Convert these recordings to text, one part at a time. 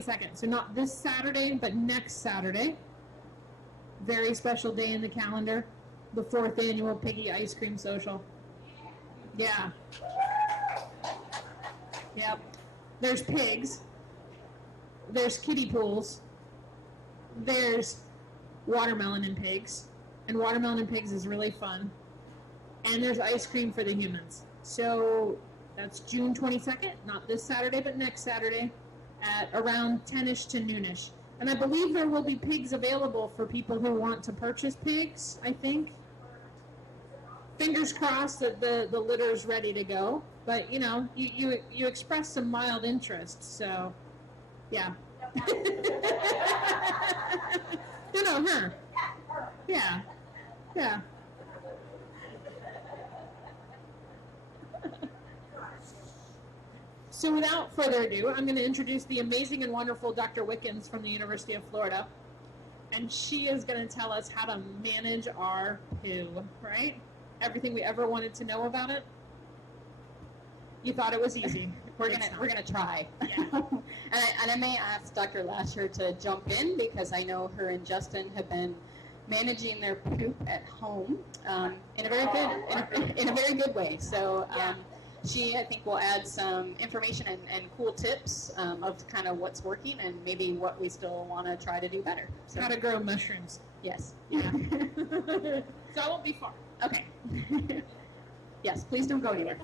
22nd. So not this Saturday, but next Saturday. Very special day in the calendar. The 4th annual Piggy Ice Cream Social. Yeah. Yep. There's pigs. There's kiddie pools. There's watermelon and pigs. And watermelon and pigs is really fun. And there's ice cream for the humans. So that's June 22nd, not this Saturday, but next Saturday at around 10ish to noonish. And I believe there will be pigs available for people who want to purchase pigs, I think. Fingers crossed that the litter's ready to go. But, you know, you expressed some mild interest, so, yeah. No, her. Yeah. Yeah. So without further ado, I'm going to introduce the amazing and wonderful Dr. Wickens from the University of Florida. And she is going to tell us how to manage our poo, right? Everything we ever wanted to know about it. You thought it was easy. We're gonna try. Yeah. and I may ask Dr. Lasher to jump in because I know her and Justin have been managing their poop at home in a very good way. So she, I think, will add some information and cool tips of kind of what's working and maybe what we still want to try to do better. So, how to grow mushrooms. Yes. Yeah. So I won't be far. Okay. Yes, please don't go anywhere.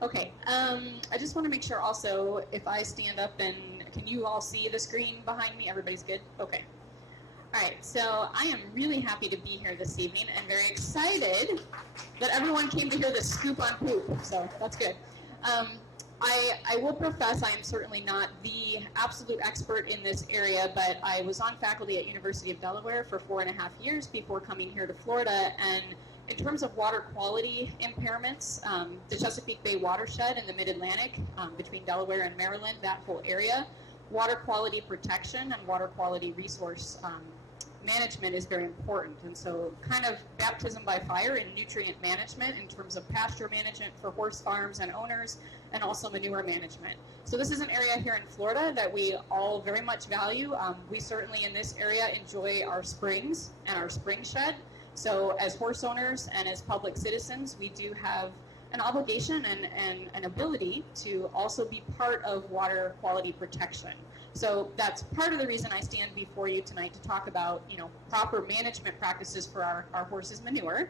Okay, I just want to make sure also if I stand up and can you all see the screen behind me? Everybody's good? Okay. All right, so I am really happy to be here this evening and very excited that everyone came to hear the scoop on poop, so that's good. I will profess I am certainly not the absolute expert in this area, but I was on faculty at University of Delaware for 4.5 years before coming here to Florida, and in terms of water quality impairments, the Chesapeake Bay watershed in the Mid-Atlantic, between Delaware and Maryland, that whole area, water quality protection and water quality resource management is very important. And so kind of baptism by fire in nutrient management in terms of pasture management for horse farms and owners, and also manure management. So this is an area here in Florida that we all very much value. We certainly in this area enjoy our springs and our spring shed. So as horse owners and as public citizens, we do have an obligation and an ability to also be part of water quality protection. So that's part of the reason I stand before you tonight to talk about, you know, proper management practices for our horses' manure,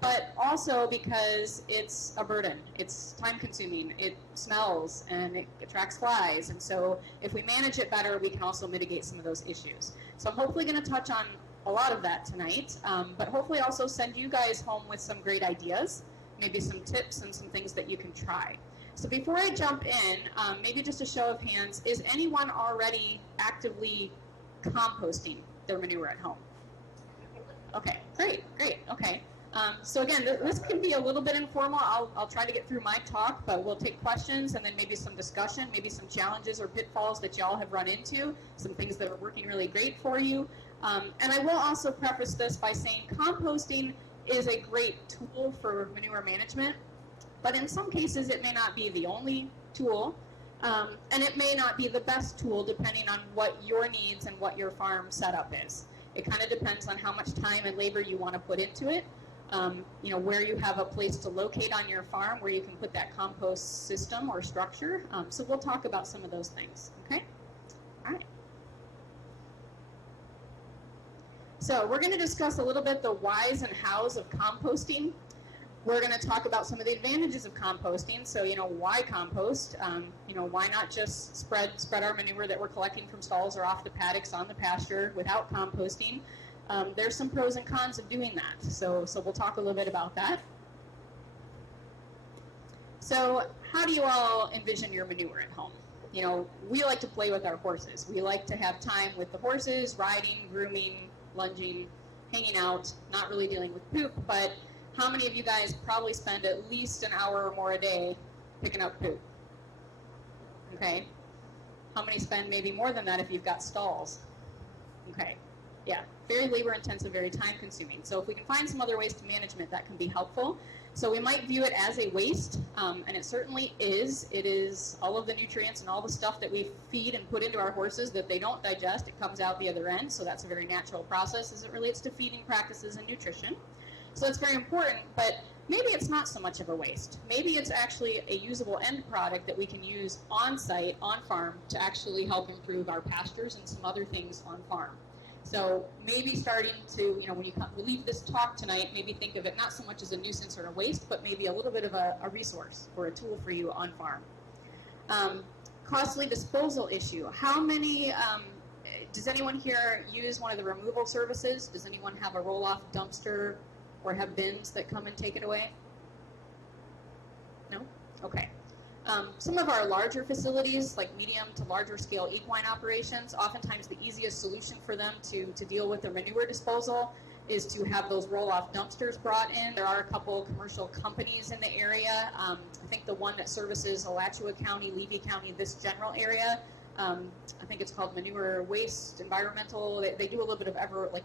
but also because it's a burden. It's time consuming, it smells, and it attracts flies. And so if we manage it better, we can also mitigate some of those issues. So I'm hopefully going to touch on a lot of that tonight, but hopefully also send you guys home with some great ideas, maybe some tips and some things that you can try. So before I jump in, maybe just a show of hands, is anyone already actively composting their manure at home? Okay, great, okay. So again, this can be a little bit informal. I'll try to get through my talk, but we'll take questions and then maybe some discussion, maybe some challenges or pitfalls that y'all have run into, some things that are working really great for you. And I will also preface this by saying composting is a great tool for manure management, but in some cases it may not be the only tool, and it may not be the best tool depending on what your needs and what your farm setup is. It kind of depends on how much time and labor you want to put into it, you know, where you have a place to locate on your farm where you can put that compost system or structure. So we'll talk about some of those things, okay? All right. So we're going to discuss a little bit the whys and hows of composting. We're going to talk about some of the advantages of composting. So, you know, why compost? You know, why not just spread our manure that we're collecting from stalls or off the paddocks on the pasture without composting? There's some pros and cons of doing that. So we'll talk a little bit about that. So how do you all envision your manure at home? You know, we like to play with our horses. We like to have time with the horses, riding, grooming, lunging, hanging out, not really dealing with poop, but how many of you guys probably spend at least an hour or more a day picking up poop? Okay. How many spend maybe more than that if you've got stalls? Okay. Yeah. Very labor intensive, very time consuming. So if we can find some other ways to management, that can be helpful. So we might view it as a waste, and it certainly is. It is all of the nutrients and all the stuff that we feed and put into our horses that they don't digest. It comes out the other end, so that's a very natural process as it relates to feeding practices and nutrition. So that's very important, but maybe it's not so much of a waste. Maybe it's actually a usable end product that we can use on site, on farm, to actually help improve our pastures and some other things on farm. So maybe starting to, when you leave this talk tonight, maybe think of it not so much as a nuisance or a waste, but maybe a little bit of a resource or a tool for you on farm. Costly disposal issue. How many, does anyone here use one of the removal services? Does anyone have a roll-off dumpster or have bins that come and take it away? No? Okay. Some of our larger facilities, like medium to larger scale equine operations, oftentimes the easiest solution for them to deal with the manure disposal is to have those roll-off dumpsters brought in. There are a couple commercial companies in the area. I think the one that services Alachua County, Levy County, this general area, I think it's called Manure Waste Environmental. They do a little bit of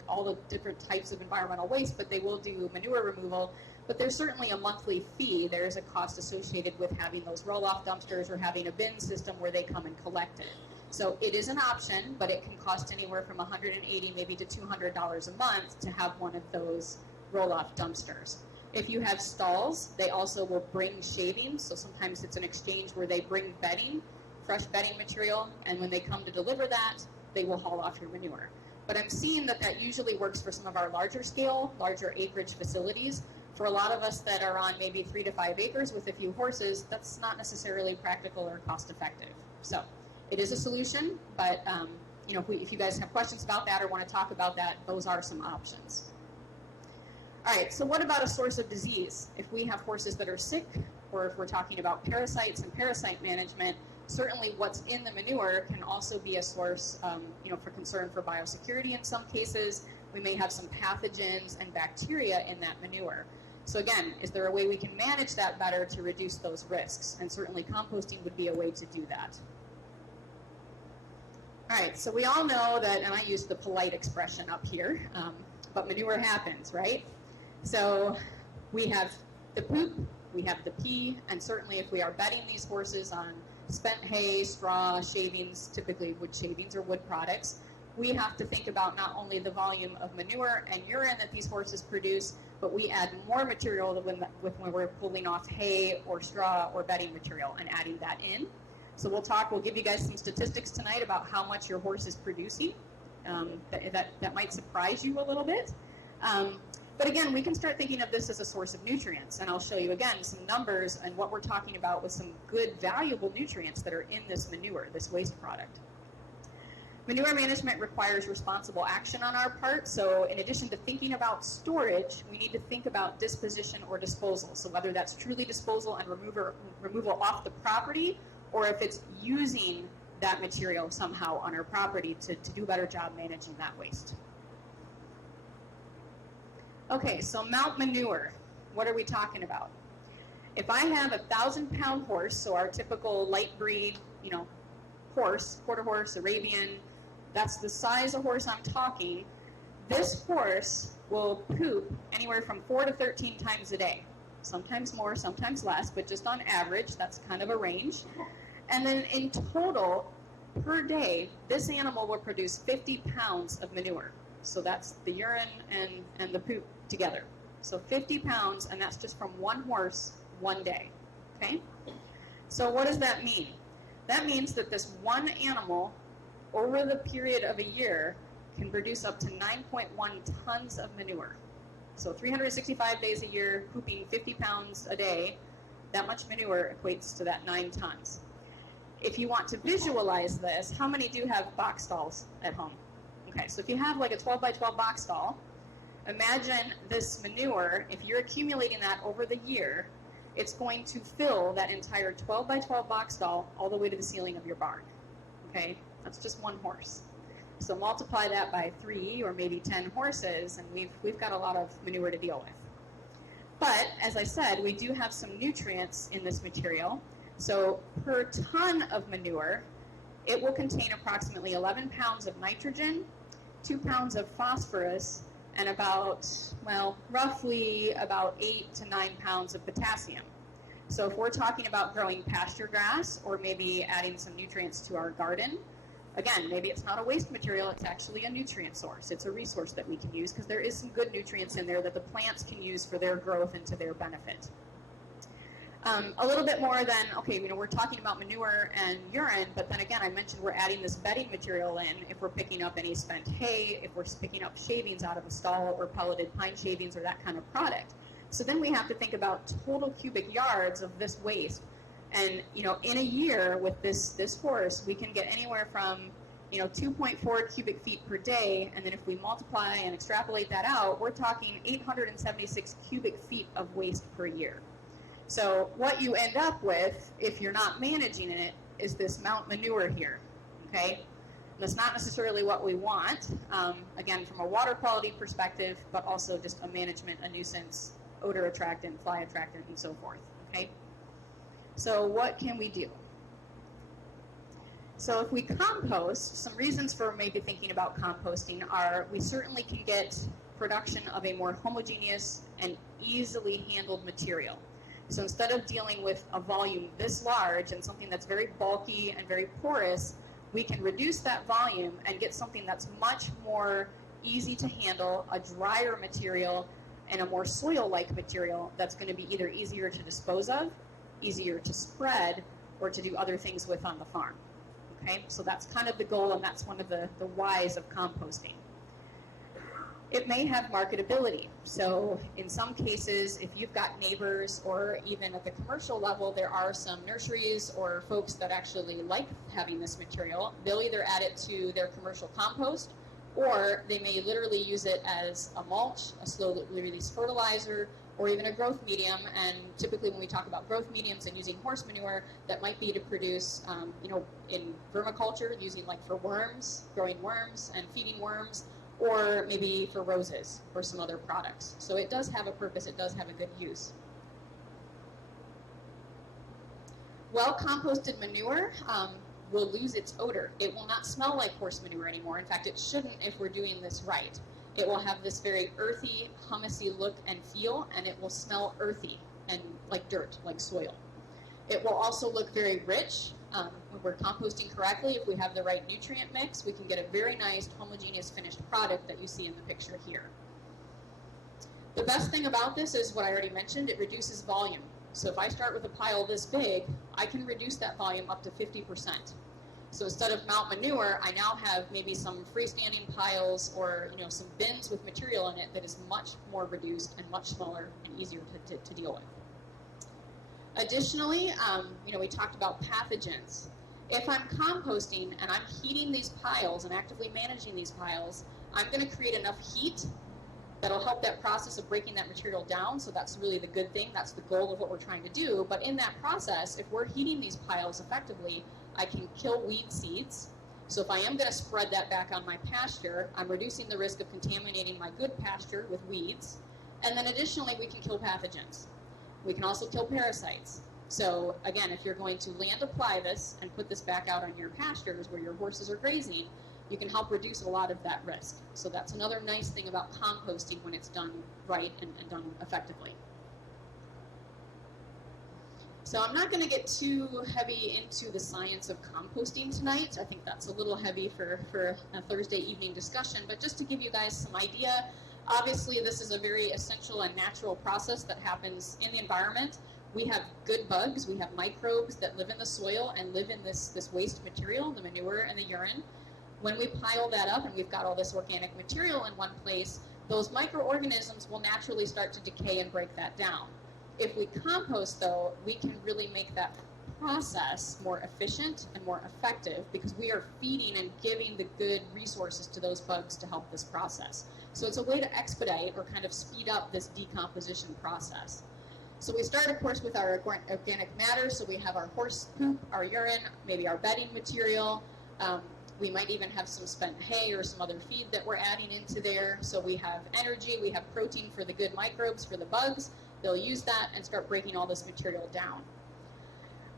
all the different types of environmental waste, but they will do manure removal. But there's certainly a monthly fee. There is a cost associated with having those roll-off dumpsters or having a bin system where they come and collect it. So it is an option, but it can cost anywhere from $180 maybe to $200 a month to have one of those roll-off dumpsters. If you have stalls, they also will bring shavings. So sometimes it's an exchange where they bring bedding, fresh bedding material, and when they come to deliver that, they will haul off your manure. But I'm seeing that usually works for some of our larger scale, larger acreage facilities. For a lot of us that are on maybe 3 to 5 acres with a few horses, that's not necessarily practical or cost effective. So it is a solution, but if you guys have questions about that or want to talk about that, those are some options. All right, so what about a source of disease? If we have horses that are sick, or if we're talking about parasites and parasite management, certainly what's in the manure can also be a source for concern for biosecurity in some cases. We may have some pathogens and bacteria in that manure. So again, is there a way we can manage that better to reduce those risks? And certainly composting would be a way to do that. All right, so we all know that, and I use the polite expression up here, but manure happens, right? So we have the poop, we have the pee, and certainly if we are bedding these horses on spent hay, straw, shavings, typically wood shavings or wood products, we have to think about not only the volume of manure and urine that these horses produce, but we add more material when we're pulling off hay or straw or bedding material and adding that in. So we'll give you guys some statistics tonight about how much your horse is producing. That might surprise you a little bit. But again, we can start thinking of this as a source of nutrients, and I'll show you again some numbers and what we're talking about with some good, valuable nutrients that are in this manure, this waste product. Manure management requires responsible action on our part, so in addition to thinking about storage, we need to think about disposition or disposal. So whether that's truly disposal and removal off the property, or if it's using that material somehow on our property to do a better job managing that waste. Okay, so mount manure, what are we talking about? If I have a 1,000-pound horse, so our typical light breed, horse, quarter horse, Arabian, that's the size of horse I'm talking, this horse will poop anywhere from 4 to 13 times a day. Sometimes more, sometimes less, but just on average, that's kind of a range. And then in total, per day, this animal will produce 50 pounds of manure. So that's the urine and the poop together. So 50 pounds, and that's just from one horse, one day, okay? So what does that mean? That means that this one animal, over the period of a year, can produce up to 9.1 tons of manure. So 365 days a year, pooping 50 pounds a day, that much manure equates to that 9 tons. If you want to visualize this, how many do have box stalls at home? Okay, so if you have like a 12 by 12 box stall, imagine this manure, if you're accumulating that over the year, it's going to fill that entire 12 by 12 box stall all the way to the ceiling of your barn. Okay, that's just one horse. So multiply that by 3 or maybe 10 horses, and we've got a lot of manure to deal with. But as I said, we do have some nutrients in this material. So per ton of manure, it will contain approximately 11 pounds of nitrogen, 2 pounds of phosphorus, and about, well, roughly about 8 to 9 pounds of potassium. So if we're talking about growing pasture grass or maybe adding some nutrients to our garden, again, maybe it's not a waste material, it's actually a nutrient source. It's a resource that we can use because there is some good nutrients in there that the plants can use for their growth and to their benefit. A little bit more than, okay, we're talking about manure and urine, but then again, I mentioned we're adding this bedding material in if we're picking up any spent hay, if we're picking up shavings out of a stall or pelleted pine shavings or that kind of product. So then we have to think about total cubic yards of this waste. And, in a year with this horse, we can get anywhere from, 2.4 cubic feet per day. And then if we multiply and extrapolate that out, we're talking 876 cubic feet of waste per year. So what you end up with, if you're not managing it, is this Mount Manure here, okay? That's not necessarily what we want, again, from a water quality perspective, but also just a management, a nuisance, odor attractant, fly attractant, and so forth, okay? So what can we do? So if we compost, some reasons for maybe thinking about composting are we certainly can get production of a more homogeneous and easily handled material. So instead of dealing with a volume this large and something that's very bulky and very porous, we can reduce that volume and get something that's much more easy to handle, a drier material, and a more soil-like material that's going to be either easier to dispose of, easier to spread, or to do other things with on the farm. Okay, so that's kind of the goal, and that's one of the whys of composting. It may have marketability. So in some cases, if you've got neighbors or even at the commercial level, there are some nurseries or folks that actually like having this material. They'll either add it to their commercial compost, or they may literally use it as a mulch, a slowly release fertilizer, or even a growth medium. And typically when we talk about growth mediums and using horse manure, that might be to produce, in vermiculture, using like for worms, growing worms and feeding worms, or maybe for roses or some other products. So it does have a purpose, it does have a good use. Well-composted manure will lose its odor. It will not smell like horse manure anymore. In fact, it shouldn't if we're doing this right. It will have this very earthy, humusy look and feel, and it will smell earthy and like dirt, like soil. It will also look very rich. When we're composting correctly, if we have the right nutrient mix, we can get a very nice homogeneous finished product that you see in the picture here. The best thing about this is what I already mentioned, it reduces volume. So if I start with a pile this big, I can reduce that volume up to 50%. So instead of Mount Manure, I now have maybe some freestanding piles or some bins with material in it that is much more reduced and much smaller and easier to deal with. Additionally, we talked about pathogens. If I'm composting and I'm heating these piles and actively managing these piles, I'm going to create enough heat that'll help that process of breaking that material down. So that's really the good thing. That's the goal of what we're trying to do. But in that process, if we're heating these piles effectively, I can kill weed seeds. So if I am going to spread that back on my pasture, I'm reducing the risk of contaminating my good pasture with weeds. And then additionally, we can kill pathogens. We can also kill parasites. So again, if you're going to land apply this and put this back out on your pastures where your horses are grazing, you can help reduce a lot of that risk. So that's another nice thing about composting when it's done right and done effectively. So I'm not going to get too heavy into the science of composting tonight. I think that's a little heavy for a Thursday evening discussion, but just to give you guys some idea, obviously this is a very essential and natural process that happens in the environment. We have good bugs, we have microbes that live in the soil and live in this waste material, the manure and the urine. When we pile that up and we've got all this organic material in one place, those microorganisms will naturally start to decay and break that down. If we compost, though, we can really make that process more efficient and more effective because we are feeding and giving the good resources to those bugs to help this process. So it's a way to expedite or kind of speed up this decomposition process. So we start, of course, with our organic matter. So we have our horse poop, our urine, maybe our bedding material. We might even have some spent hay or some other feed that we're adding into there. So we have energy, we have protein for the good microbes, for the bugs. They'll use that and start breaking all this material down.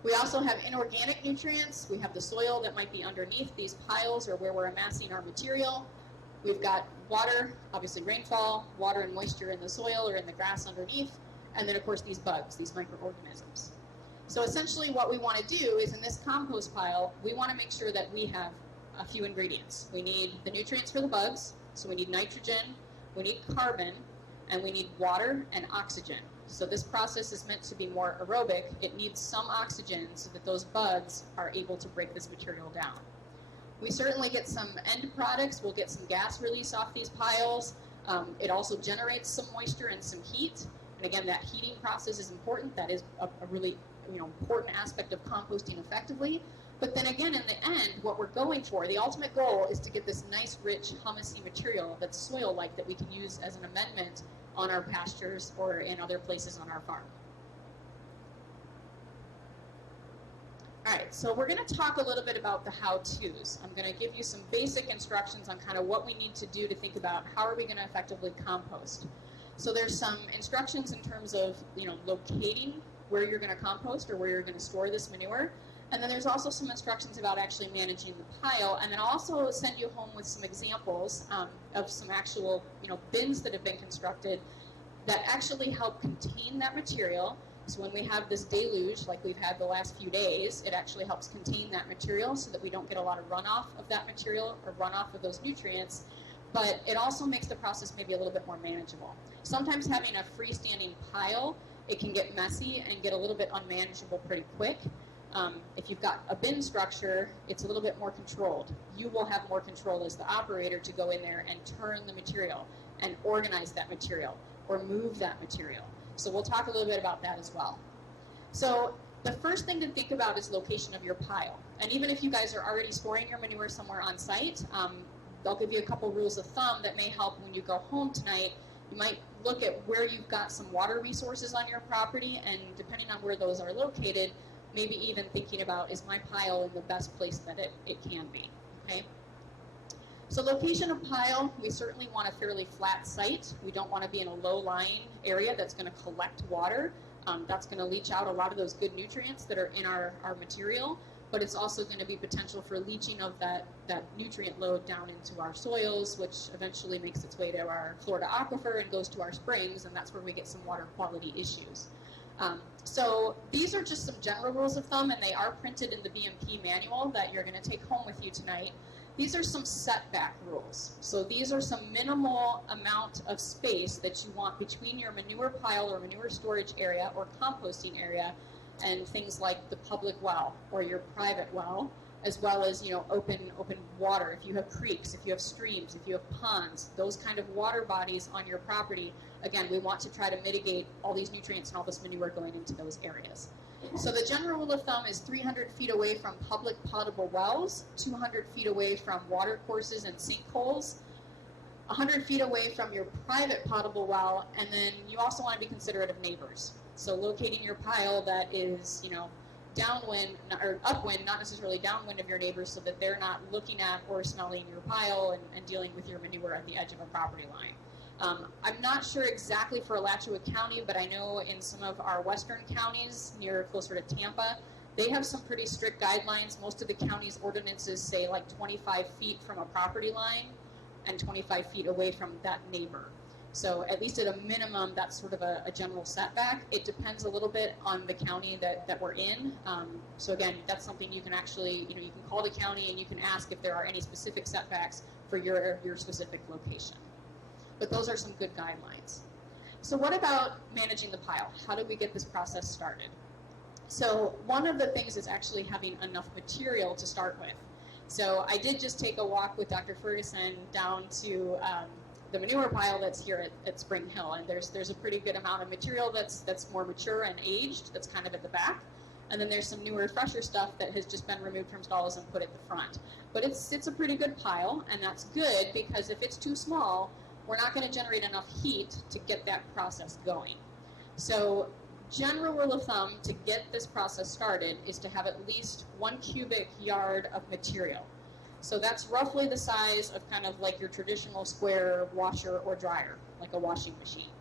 We also have inorganic nutrients. We have the soil that might be underneath these piles or where we're amassing our material. We've got water, obviously rainfall, water and moisture in the soil or in the grass underneath, and then of course these bugs, these microorganisms. So essentially what we want to do is in this compost pile, we want to make sure that we have a few ingredients. We need the nutrients for the bugs, so we need nitrogen, we need carbon, and we need water and oxygen. So this process is meant to be more aerobic. It needs some oxygen so that those bugs are able to break this material down. We certainly get some end products. We'll get some gas release off these piles. It also generates some moisture and some heat. And again, that heating process is important. That is a really important aspect of composting effectively. But then again, in the end, what we're going for, the ultimate goal is to get this nice, rich, humusy material that's soil-like that we can use as an amendment on our pastures or in other places on our farm. All right, so we're going to talk a little bit about the how-tos. I'm going to give you some basic instructions on kind of what we need to do to think about how are we going to effectively compost. So there's some instructions in terms of locating where you're going to compost or where you're going to store this manure. And then there's also some instructions about actually managing the pile. And then I'll also send you home with some examples of some actual bins that have been constructed that actually help contain that material. So when we have this deluge, like we've had the last few days, it actually helps contain that material so that we don't get a lot of runoff of that material or runoff of those nutrients. But it also makes the process maybe a little bit more manageable. Sometimes having a freestanding pile, it can get messy and get a little bit unmanageable pretty quick. If you've got a bin structure, it's a little bit more controlled. You will have more control as the operator to go in there and turn the material and organize that material or move that material. So we'll talk a little bit about that as well. So the first thing to think about is location of your pile. And even if you guys are already storing your manure somewhere on site, they'll give you a couple rules of thumb that may help when you go home tonight. You might look at where you've got some water resources on your property, and depending on where those are located, maybe even thinking about, is my pile in the best place that it can be, okay? So location of pile, we certainly want a fairly flat site. We don't want to be in a low-lying area that's going to collect water. That's going to leach out a lot of those good nutrients that are in our material, but it's also going to be potential for leaching of that nutrient load down into our soils, which eventually makes its way to our Florida aquifer and goes to our springs, and that's where we get some water quality issues. So these are just some general rules of thumb, and they are printed in the BMP manual that you're going to take home with you tonight. These are some setback rules. So these are some minimal amount of space that you want between your manure pile or manure storage area or composting area and things like the public well or your private well, as well as open water. If you have creeks, if you have streams, if you have ponds, those kind of water bodies on your property, again, we want to try to mitigate all these nutrients and all this manure going into those areas. So the general rule of thumb is 300 feet away from public potable wells, 200 feet away from water courses and sinkholes, 100 feet away from your private potable well, and then you also want to be considerate of neighbors. So locating your pile that is, downwind or upwind, not necessarily downwind of your neighbors, so that they're not looking at or smelling your pile and dealing with your manure at the edge of a property line. I'm not sure exactly for Alachua County, but I know in some of our western counties closer to Tampa, they have some pretty strict guidelines. Most of the county's ordinances say like 25 feet from a property line and 25 feet away from that neighbor. So at least at a minimum, that's sort of a general setback. It depends a little bit on the county that we're in. So again, that's something you can actually, you can call the county and you can ask if there are any specific setbacks for your specific location. But those are some good guidelines. So what about managing the pile? How do we get this process started? So one of the things is actually having enough material to start with. So I did just take a walk with Dr. Ferguson down to the manure pile that's here at Spring Hill, and there's a pretty good amount of material that's more mature and aged that's kind of at the back, and then there's some newer, fresher stuff that has just been removed from stalls and put at the front. But it's a pretty good pile, and that's good because if it's too small, we're not going to generate enough heat to get that process going. So general rule of thumb to get this process started is to have at least 1 cubic yard of material. So that's roughly the size of kind of like your traditional square washer or dryer, like a washing machine.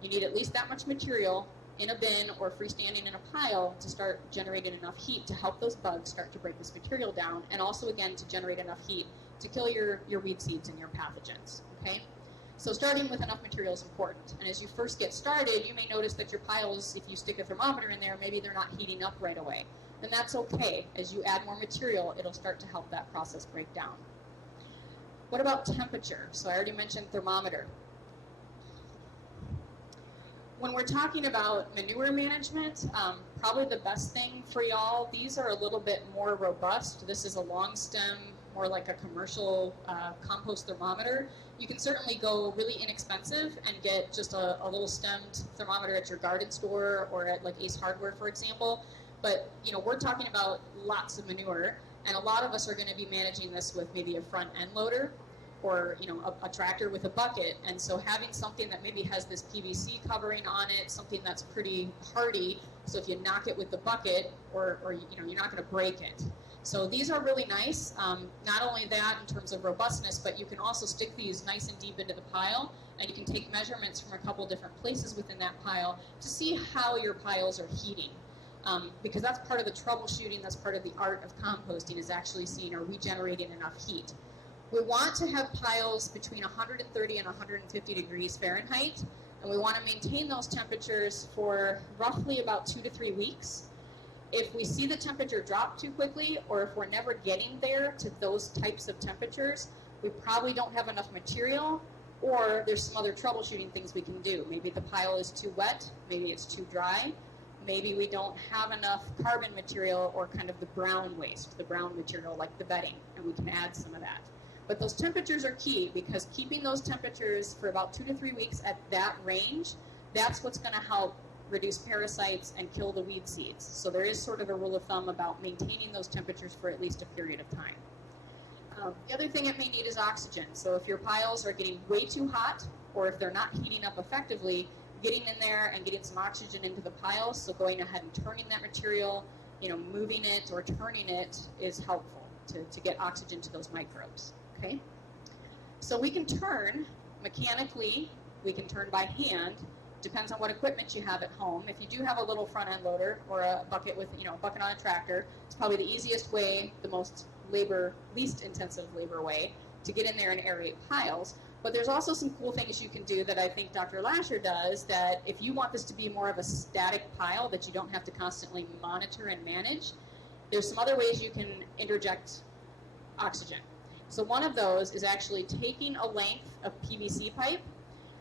You need at least that much material in a bin or freestanding in a pile to start generating enough heat to help those bugs start to break this material down, and also again to generate enough heat to kill your weed seeds and your pathogens, okay? So starting with enough material is important. And as you first get started, you may notice that your piles, if you stick a thermometer in there, maybe they're not heating up right away. And that's okay. As you add more material, it'll start to help that process break down. What about temperature? So I already mentioned thermometer. When we're talking about manure management, probably the best thing for y'all, these are a little bit more robust. This is a long stem, more like a commercial compost thermometer. You can certainly go really inexpensive and get just a little stemmed thermometer at your garden store or at like Ace Hardware, for example. But we're talking about lots of manure, and a lot of us are going to be managing this with maybe a front end loader or a tractor with a bucket. And so having something that maybe has this PVC covering on it, something that's pretty hardy, so if you knock it with the bucket, or you're not going to break it. So these are really nice. Not only that in terms of robustness, but you can also stick these nice and deep into the pile, and you can take measurements from a couple different places within that pile to see how your piles are heating. Because that's part of the troubleshooting, that's part of the art of composting, is actually seeing, are we generating enough heat? We want to have piles between 130 and 150 degrees Fahrenheit, and we want to maintain those temperatures for roughly about 2 to 3 weeks. If we see the temperature drop too quickly, or if we're never getting there to those types of temperatures, we probably don't have enough material, or there's some other troubleshooting things we can do. Maybe the pile is too wet, maybe it's too dry, maybe we don't have enough carbon material or kind of the brown waste, the brown material like the bedding, and we can add some of that. But those temperatures are key, because keeping those temperatures for about 2 to 3 weeks at that range, that's what's going to help reduce parasites and kill the weed seeds. So there is sort of a rule of thumb about maintaining those temperatures for at least a period of time. The other thing it may need is oxygen. So if your piles are getting way too hot, or if they're not heating up effectively, getting in there and getting some oxygen into the piles, so going ahead and turning that material, moving it or turning it is helpful to get oxygen to those microbes. Okay? So we can turn mechanically, we can turn by hand, depends on what equipment you have at home. If you do have a little front end loader or a bucket with, a bucket on a tractor, it's probably the easiest way, the least intensive labor way to get in there and aerate piles. But there's also some cool things you can do that I think Dr. Lasher does, that if you want this to be more of a static pile that you don't have to constantly monitor and manage, there's some other ways you can interject oxygen. So one of those is actually taking a length of PVC pipe,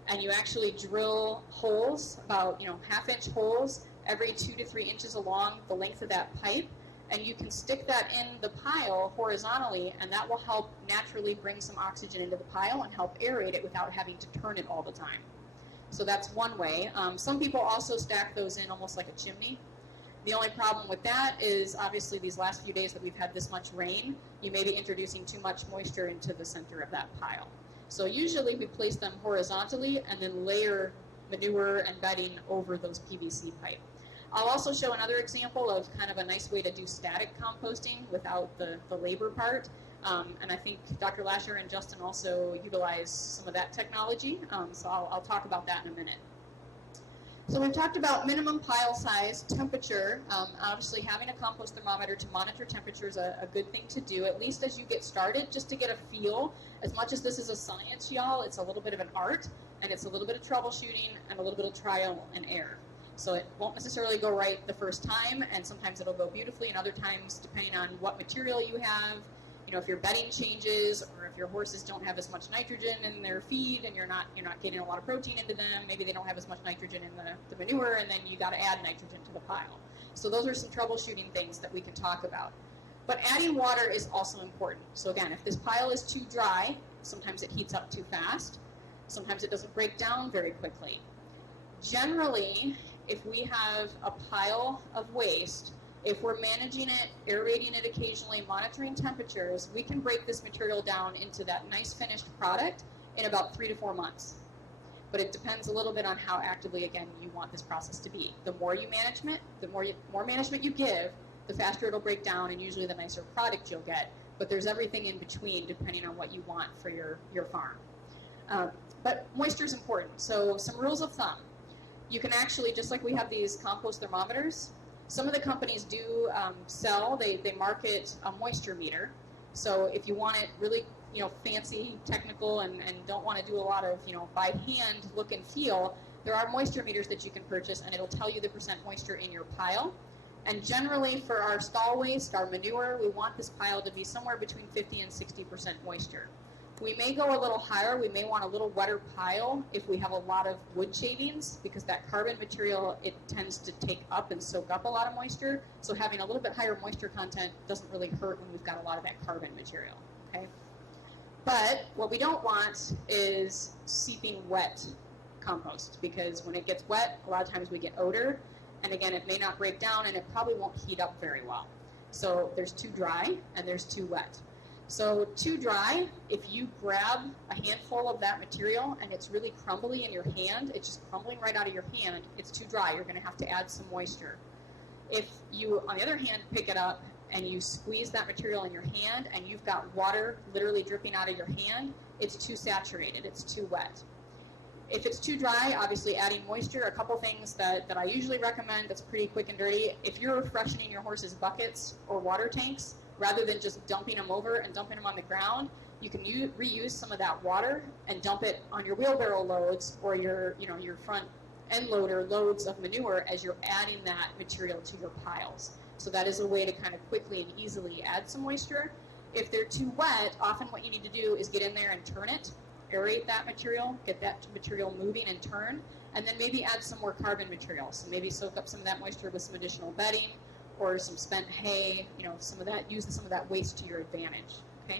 and you actually drill holes, about half-inch holes, every 2 to 3 inches along the length of that pipe, and you can stick that in the pile horizontally, and that will help naturally bring some oxygen into the pile and help aerate it without having to turn it all the time. So that's one way. Some people also stack those in almost like a chimney. The only problem with that is obviously these last few days that we've had this much rain, you may be introducing too much moisture into the center of that pile. So usually we place them horizontally and then layer manure and bedding over those PVC pipe. I'll also show another example of kind of a nice way to do static composting without the labor part. And I think Dr. Lasher and Justin also utilize some of that technology. So I'll talk about that in a minute. So we've talked about minimum pile size, temperature. Obviously having a compost thermometer to monitor temperature is a good thing to do, at least as you get started, just to get a feel. As much as this is a science, y'all, it's a little bit of an art, and it's a little bit of troubleshooting and a little bit of trial and error. So it won't necessarily go right the first time, and sometimes it'll go beautifully, and other times, depending on what material you have, if your bedding changes, or if your horses don't have as much nitrogen in their feed, and you're not getting a lot of protein into them, maybe they don't have as much nitrogen in the manure, and then you got to add nitrogen to the pile. So those are some troubleshooting things that we can talk about. But adding water is also important. So again, if this pile is too dry, sometimes it heats up too fast. Sometimes it doesn't break down very quickly. Generally, if we have a pile of waste, if we're managing it, aerating it occasionally, monitoring temperatures, we can break this material down into that nice finished product in about 3 to 4 months. But it depends a little bit on how actively, again, you want this process to be. The more you management, the more management you give, the faster it'll break down, and usually the nicer product you'll get. But there's everything in between depending on what you want for your farm. But moisture is important. So some rules of thumb. You can actually, just like we have these compost thermometers, some of the companies do sell, they market a moisture meter. So if you want it really, fancy, technical, and don't want to do a lot of, by hand look and feel, there are moisture meters that you can purchase, and it'll tell you the percent moisture in your pile. And generally for our stall waste, our manure, we want this pile to be somewhere between 50 and 60% moisture. We may go a little higher. We may want a little wetter pile if we have a lot of wood shavings, because that carbon material, it tends to take up and soak up a lot of moisture. So having a little bit higher moisture content doesn't really hurt when we've got a lot of that carbon material. Okay? But what we don't want is seeping wet compost, because when it gets wet, a lot of times we get odor. And again, it may not break down, and it probably won't heat up very well. So there's too dry and there's too wet. So too dry, if you grab a handful of that material and it's really crumbly in your hand, it's just crumbling right out of your hand, it's too dry. You're going to have to add some moisture. If you, on the other hand, pick it up and you squeeze that material in your hand and you've got water literally dripping out of your hand, it's too saturated, it's too wet. If it's too dry, obviously adding moisture. A couple things that I usually recommend that's pretty quick and dirty. If you're freshening your horse's buckets or water tanks, rather than just dumping them over and dumping them on the ground, you can reuse some of that water and dump it on your wheelbarrow loads or your front end loader loads of manure as you're adding that material to your piles. So that is a way to kind of quickly and easily add some moisture. If they're too wet, often what you need to do is get in there and turn it, aerate that material, get that material moving and turn, and then maybe add some more carbon material. So maybe soak up some of that moisture with some additional bedding or some spent hay, some of that, use some of that waste to your advantage, okay?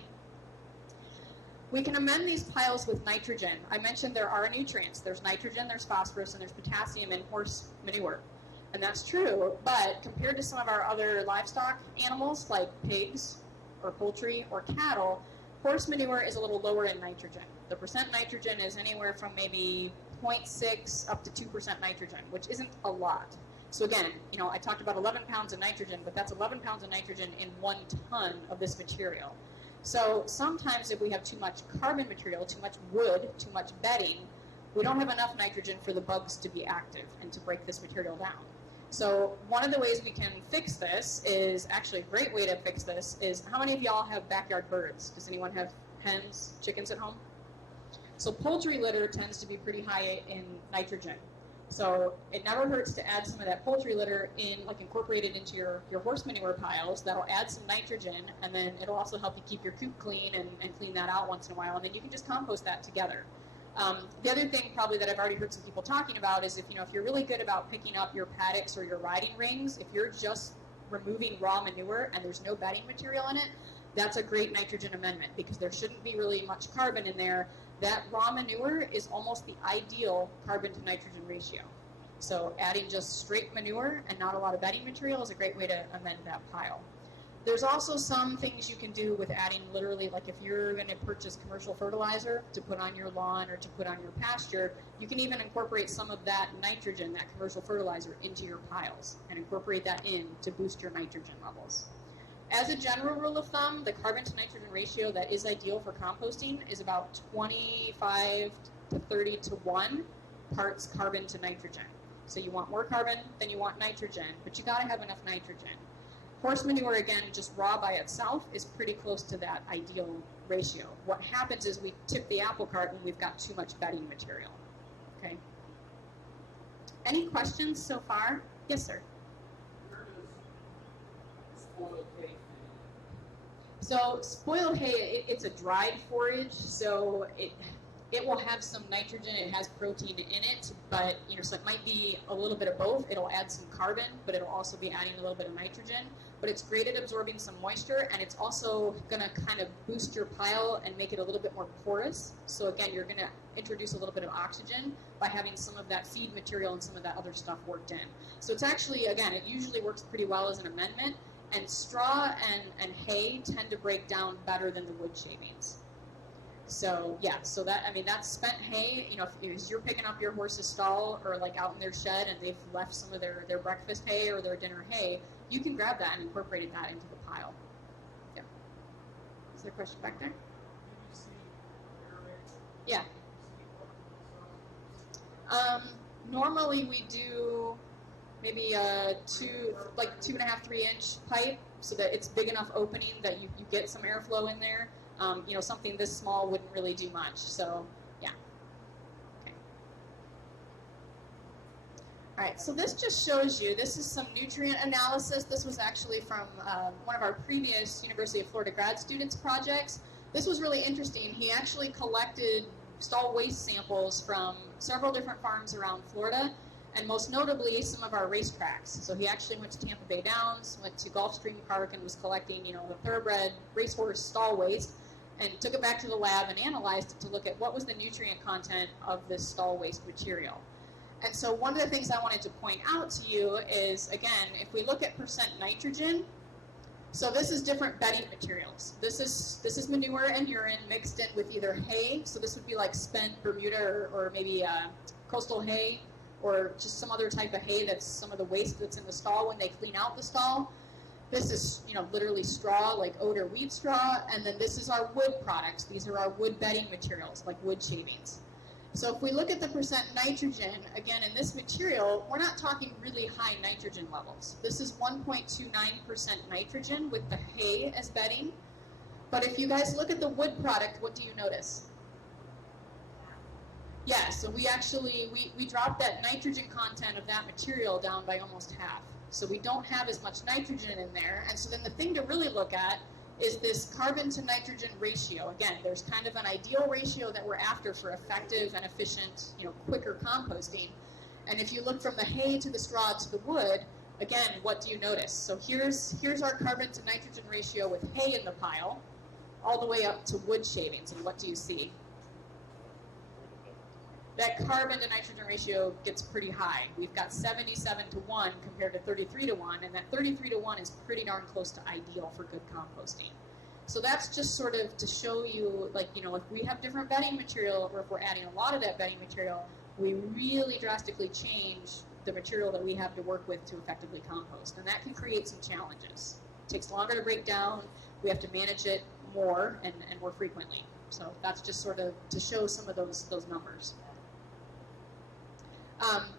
We can amend these piles with nitrogen. I mentioned there are nutrients. There's nitrogen, there's phosphorus, and there's potassium in horse manure. And that's true, but compared to some of our other livestock animals like pigs or poultry or cattle, horse manure is a little lower in nitrogen. The percent nitrogen is anywhere from maybe 0.6 up to 2% nitrogen, which isn't a lot. So again, I talked about 11 pounds of nitrogen, but that's 11 pounds of nitrogen in 1 ton of this material. So sometimes if we have too much carbon material, too much wood, too much bedding, we don't have enough nitrogen for the bugs to be active and to break this material down. So one of the ways we can fix this is, actually a great way to fix this is, how many of y'all have backyard birds? Does anyone have hens, chickens at home? So poultry litter tends to be pretty high in nitrogen. So it never hurts to add some of that poultry litter in, incorporate it into your horse manure piles. That'll add some nitrogen, and then it'll also help you keep your coop clean and clean that out once in a while, and then you can just compost that together. The other thing probably that I've already heard some people talking about is if you're really good about picking up your paddocks or your riding rings, if you're just removing raw manure and there's no bedding material in it, that's a great nitrogen amendment because there shouldn't be really much carbon in there. That raw manure is almost the ideal carbon to nitrogen ratio. So adding just straight manure and not a lot of bedding material is a great way to amend that pile. There's also some things you can do with adding literally, if you're going to purchase commercial fertilizer to put on your lawn or to put on your pasture, you can even incorporate some of that nitrogen, that commercial fertilizer, into your piles and incorporate that in to boost your nitrogen levels. As a general rule of thumb, the carbon to nitrogen ratio that is ideal for composting is about 25 to 30 to 1 parts carbon to nitrogen. So you want more carbon than you want nitrogen, but you got to have enough nitrogen. Horse manure, again, just raw by itself, is pretty close to that ideal ratio. What happens is we tip the apple cart when we've got too much bedding material. Okay. Any questions so far? Yes, sir. So spoiled hay, it's a dried forage, so it will have some nitrogen, it has protein in it, but so it might be a little bit of both. It'll add some carbon, but it'll also be adding a little bit of nitrogen. But it's great at absorbing some moisture, and it's also going to kind of boost your pile and make it a little bit more porous. So again, you're going to introduce a little bit of oxygen by having some of that feed material and some of that other stuff worked in. So it's actually, again, it usually works pretty well as an amendment. And straw and hay tend to break down better than the wood shavings. So yeah, so that's spent hay. If you're picking up your horse's stall or out in their shed and they've left some of their breakfast hay or their dinner hay, you can grab that and incorporate that into the pile. Yeah. Is there a question back there? Yeah. Normally we do maybe 2.5, 3 inch pipe so that it's big enough opening that you get some airflow in there. You know, something this small wouldn't really do much. So, yeah. Okay. All right, so this just shows you, this is some nutrient analysis. This was actually from one of our previous University of Florida grad students projects. This was really interesting. He actually collected stall waste samples from several different farms around Florida, and most notably some of our racetracks. So he actually went to Tampa Bay Downs, went to Gulfstream Park, and was collecting, you know, the thoroughbred racehorse stall waste, and took it back to the lab and analyzed it to look at what was the nutrient content of this stall waste material. And so one of the things I wanted to point out to you is, again, if we look at percent nitrogen, so this is different bedding materials. This is manure and urine mixed in with either hay, so this would be like spent Bermuda or maybe coastal hay, or just some other type of hay that's some of the waste that's in the stall when they clean out the stall. This is, you know, literally straw, like oat or wheat straw, and then this is our wood products. These are our wood bedding materials, like wood shavings. So if we look at the percent nitrogen, again, in this material, we're not talking really high nitrogen levels. This is 1.29% nitrogen with the hay as bedding. But if you guys look at the wood product, what do you notice? Yeah, so we actually, we dropped that nitrogen content of that material down by almost half. So we don't have as much nitrogen in there. And so then the thing to really look at is this carbon to nitrogen ratio. Again, there's kind of an ideal ratio that we're after for effective and efficient, you know, quicker composting. And if you look from the hay to the straw to the wood, again, what do you notice? So here's our carbon to nitrogen ratio with hay in the pile, all the way up to wood shavings. And what do you see? That carbon to nitrogen ratio gets pretty high. We've got 77 to 1 compared to 33 to 1, and that 33 to 1 is pretty darn close to ideal for good composting. So that's just sort of to show you, like, you know, if we have different bedding material, or if we're adding a lot of that bedding material, we really drastically change the material that we have to work with to effectively compost, and that can create some challenges. It takes longer to break down. We have to manage it more and more frequently. So that's just sort of to show some of those numbers.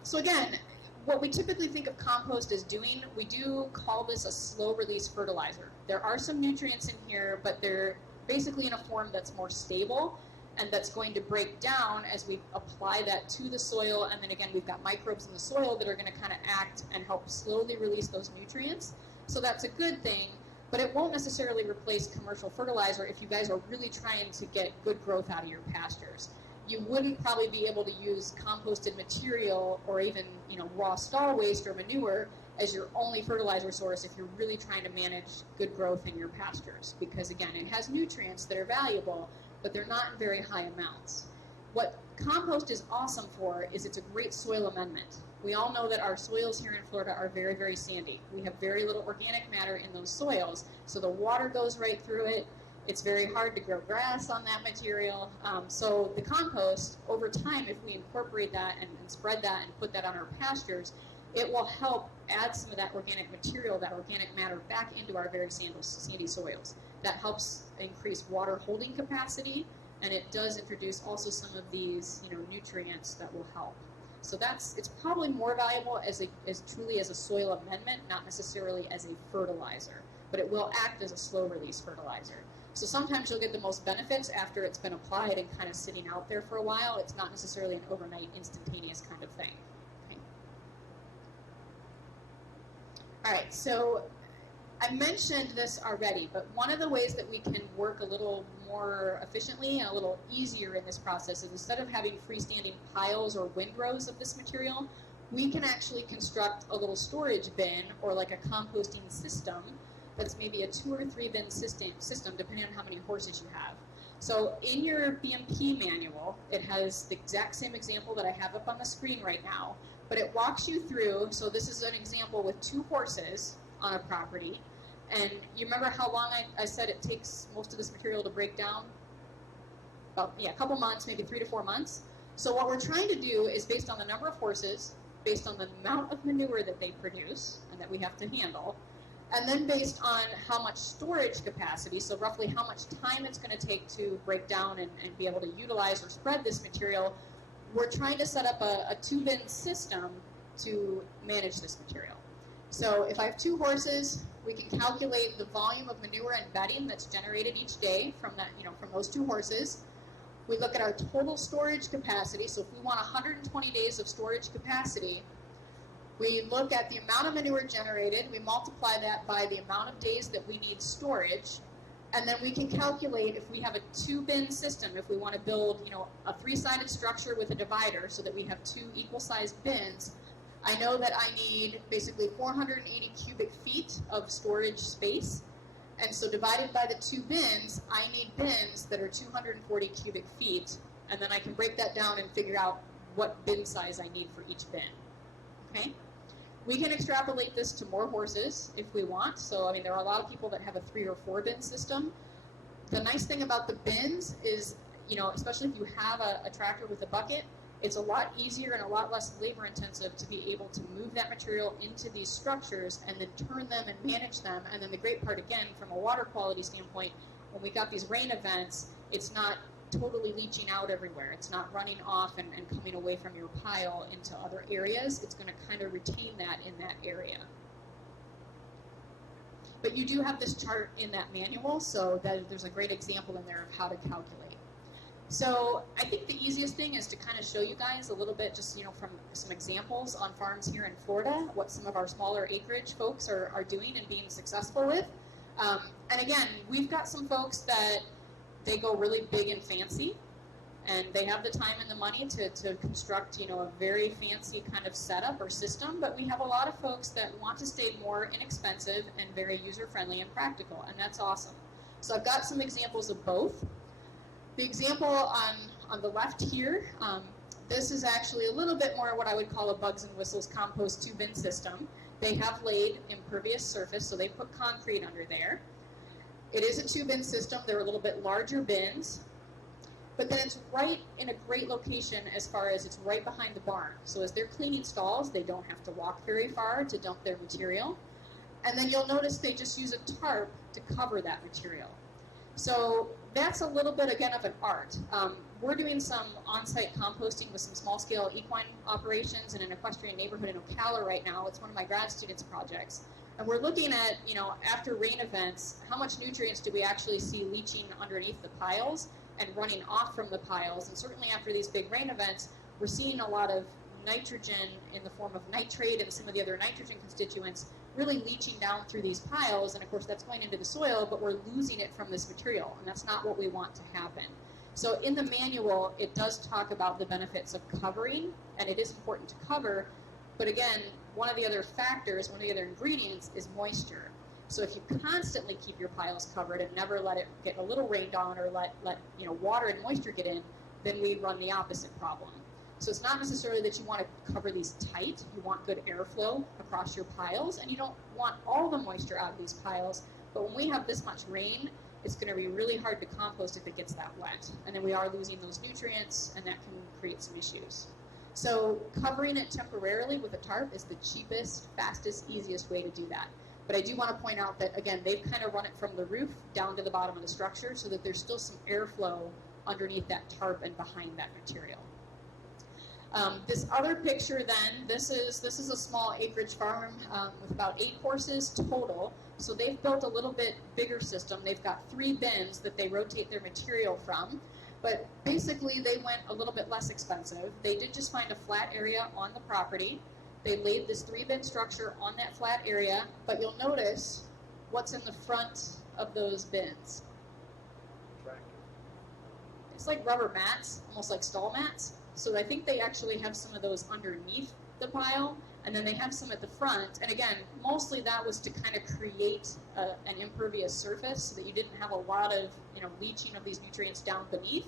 So again, what we typically think of compost as doing, we do call this a slow release fertilizer. There are some nutrients in here, but they're basically in a form that's more stable and that's going to break down as we apply that to the soil. And then again, we've got microbes in the soil that are going to kind of act and help slowly release those nutrients. So that's a good thing, but it won't necessarily replace commercial fertilizer if you guys are really trying to get good growth out of your pastures. You wouldn't probably be able to use composted material or even, you know, raw stall waste or manure as your only fertilizer source if you're really trying to manage good growth in your pastures, because again, it has nutrients that are valuable, but they're not in very high amounts. What compost is awesome for is it's a great soil amendment. We all know that our soils here in Florida are very, very sandy. We have very little organic matter in those soils, so the water goes right through it. It's very hard to grow grass on that material. So the compost, over time, if we incorporate that and spread that and put that on our pastures, it will help add some of that organic material, that organic matter, back into our very sandy soils. That helps increase water holding capacity, and it does introduce also some of these, you know, nutrients that will help. So it's probably more valuable as truly as a soil amendment, not necessarily as a fertilizer, but it will act as a slow release fertilizer. So sometimes you'll get the most benefits after it's been applied and kind of sitting out there for a while. It's not necessarily an overnight, instantaneous kind of thing. Okay. All right, so I mentioned this already, but one of the ways that we can work a little more efficiently and a little easier in this process is instead of having freestanding piles or windrows of this material, we can actually construct a little storage bin or like a composting system that's maybe a 2 or 3 bin system depending on how many horses you have. So in your BMP manual, it has the exact same example that I have up on the screen right now, but it walks you through. So this is an example with 2 horses on a property, and you remember how long I said it takes most of this material to break down? About, yeah, a couple months, maybe 3 to 4 months. So what we're trying to do is, based on the number of horses, based on the amount of manure that they produce and that we have to handle, and then based on how much storage capacity, so roughly how much time it's going to take to break down and be able to utilize or spread this material, we're trying to set up a 2-bin system to manage this material. So if I have 2 horses, We can calculate the volume of manure and bedding that's generated each day from that, from those 2 horses. We look at our total storage capacity. So if we want 120 days of storage capacity, we look at the amount of manure generated, we multiply that by the amount of days that we need storage, and then we can calculate if we have a 2-bin system, if we want to build, a 3-sided structure with a divider so that we have 2 equal-sized bins. I know that I need basically 480 cubic feet of storage space, and so divided by the 2 bins, I need bins that are 240 cubic feet, and then I can break that down and figure out what bin size I need for each bin. Okay? We can extrapolate this to more horses if we want. So, there are a lot of people that have a 3 or 4 bin system. The nice thing about the bins is, especially if you have a tractor with a bucket, it's a lot easier and a lot less labor intensive to be able to move that material into these structures and then turn them and manage them. And then the great part, again, from a water quality standpoint, when we got these rain events, it's not totally leaching out everywhere. It's not running off and coming away from your pile into other areas. It's going to kind of retain that in that area. But you do have this chart in that manual, so that there's a great example in there of how to calculate. So I think the easiest thing is to kind of show you guys a little bit, just from some examples on farms here in Florida, what some of our smaller acreage folks are doing and being successful with. And again, we've got some folks that they go really big and fancy, and they have the time and the money to construct, a very fancy kind of setup or system. But we have a lot of folks that want to stay more inexpensive and very user-friendly and practical, and that's awesome. So I've got some examples of both. The example on the left here, this is actually a little bit more what I would call a bugs and whistles compost 2-bin system. They have laid impervious surface, so they put concrete under there. It is a 2-bin system. They're a little bit larger bins, but then it's right in a great location as far as it's right behind the barn. So as they're cleaning stalls, they don't have to walk very far to dump their material. And then you'll notice they just use a tarp to cover that material. So that's a little bit, again, of an art. We're doing some on-site composting with some small-scale equine operations in an equestrian neighborhood in Ocala right now. It's one of my grad students' projects. And we're looking at, after rain events, how much nutrients do we actually see leaching underneath the piles and running off from the piles. And certainly after these big rain events, we're seeing a lot of nitrogen in the form of nitrate and some of the other nitrogen constituents really leaching down through these piles. And of course, that's going into the soil, but we're losing it from this material. And that's not what we want to happen. So in the manual, it does talk about the benefits of covering, and it is important to cover. But again, one of the other factors, one of the other ingredients is moisture. So if you constantly keep your piles covered and never let it get a little rained on or let water and moisture get in, then we run the opposite problem. So it's not necessarily that you want to cover these tight. You want good airflow across your piles, and you don't want all the moisture out of these piles. But when we have this much rain, it's going to be really hard to compost if it gets that wet. And then we are losing those nutrients, and that can create some issues. So covering it temporarily with a tarp is the cheapest, fastest, easiest way to do that. But I do want to point out that, again, they've kind of run it from the roof down to the bottom of the structure so that there's still some airflow underneath that tarp and behind that material. This other picture then, this is a small acreage farm with about 8 horses total. So they've built a little bit bigger system. They've got 3 bins that they rotate their material from. But basically, they went a little bit less expensive. They did just find a flat area on the property. They laid this 3-bin structure on that flat area. But you'll notice what's in the front of those bins. It's like rubber mats, almost like stall mats. So I think they actually have some of those underneath the pile, and then they have some at the front. And again, mostly that was to kind of create an impervious surface so that you didn't have a lot of leaching of these nutrients down beneath.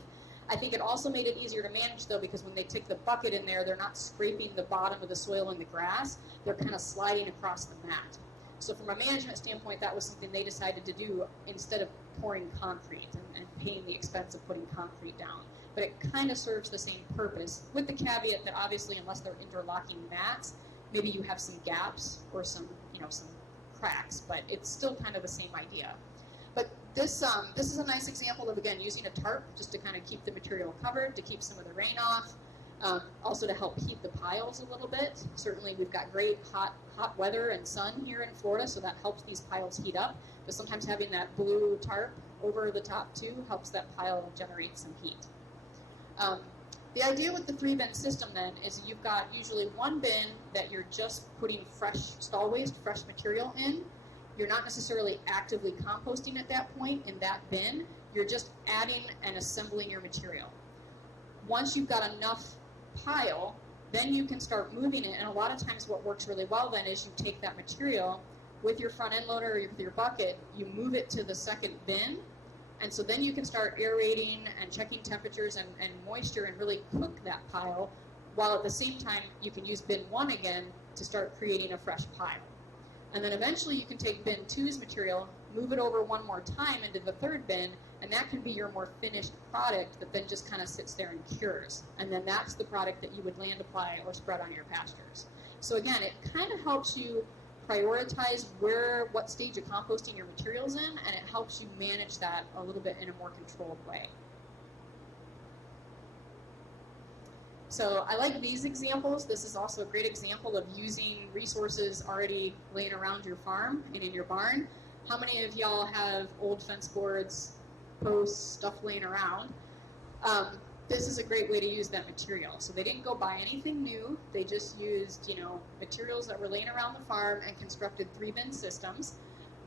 I think it also made it easier to manage, though, because when they take the bucket in there, they're not scraping the bottom of the soil and the grass. They're kind of sliding across the mat. So from a management standpoint, that was something they decided to do instead of pouring concrete and paying the expense of putting concrete down. But it kind of serves the same purpose, with the caveat that obviously, unless they're interlocking mats, maybe you have some gaps or some cracks, but it's still kind of the same idea. But this is a nice example of, again, using a tarp just to kind of keep the material covered, to keep some of the rain off. Also to help heat the piles a little bit. Certainly we've got great hot weather and sun here in Florida, so that helps these piles heat up. But sometimes having that blue tarp over the top too helps that pile generate some heat. The idea with the 3-bin system then is you've got usually one bin that you're just putting fresh stall waste, fresh material in. You're not necessarily actively composting at that point in that bin. You're just adding and assembling your material. Once you've got enough pile, then you can start moving it, and a lot of times what works really well then is you take that material with your front end loader or with your bucket, you move it to the second bin, and so then you can start aerating and checking temperatures and moisture and really cook that pile, while at the same time you can use bin 1 again to start creating a fresh pile. And then eventually you can take bin 2's material, move it over one more time into the third bin, and that can be your more finished product that then just kind of sits there and cures. And then that's the product that you would land apply or spread on your pastures. So again, it kind of helps you prioritize what stage of composting your material's in, and it helps you manage that a little bit in a more controlled way. So I like these examples. This is also a great example of using resources already laying around your farm and in your barn. How many of y'all have old fence boards, posts, stuff laying around? This is a great way to use that material. So they didn't go buy anything new. They just used, materials that were laying around the farm and constructed 3-bin systems.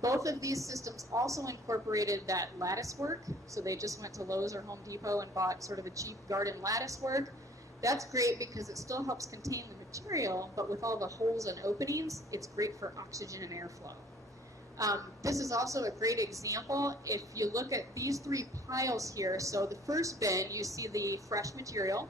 Both of these systems also incorporated that lattice work. So they just went to Lowe's or Home Depot and bought sort of a cheap garden lattice work. That's great because it still helps contain the material, but with all the holes and openings, it's great for oxygen and airflow. This is also a great example. If you look at these 3 piles here, so the first bin, you see the fresh material.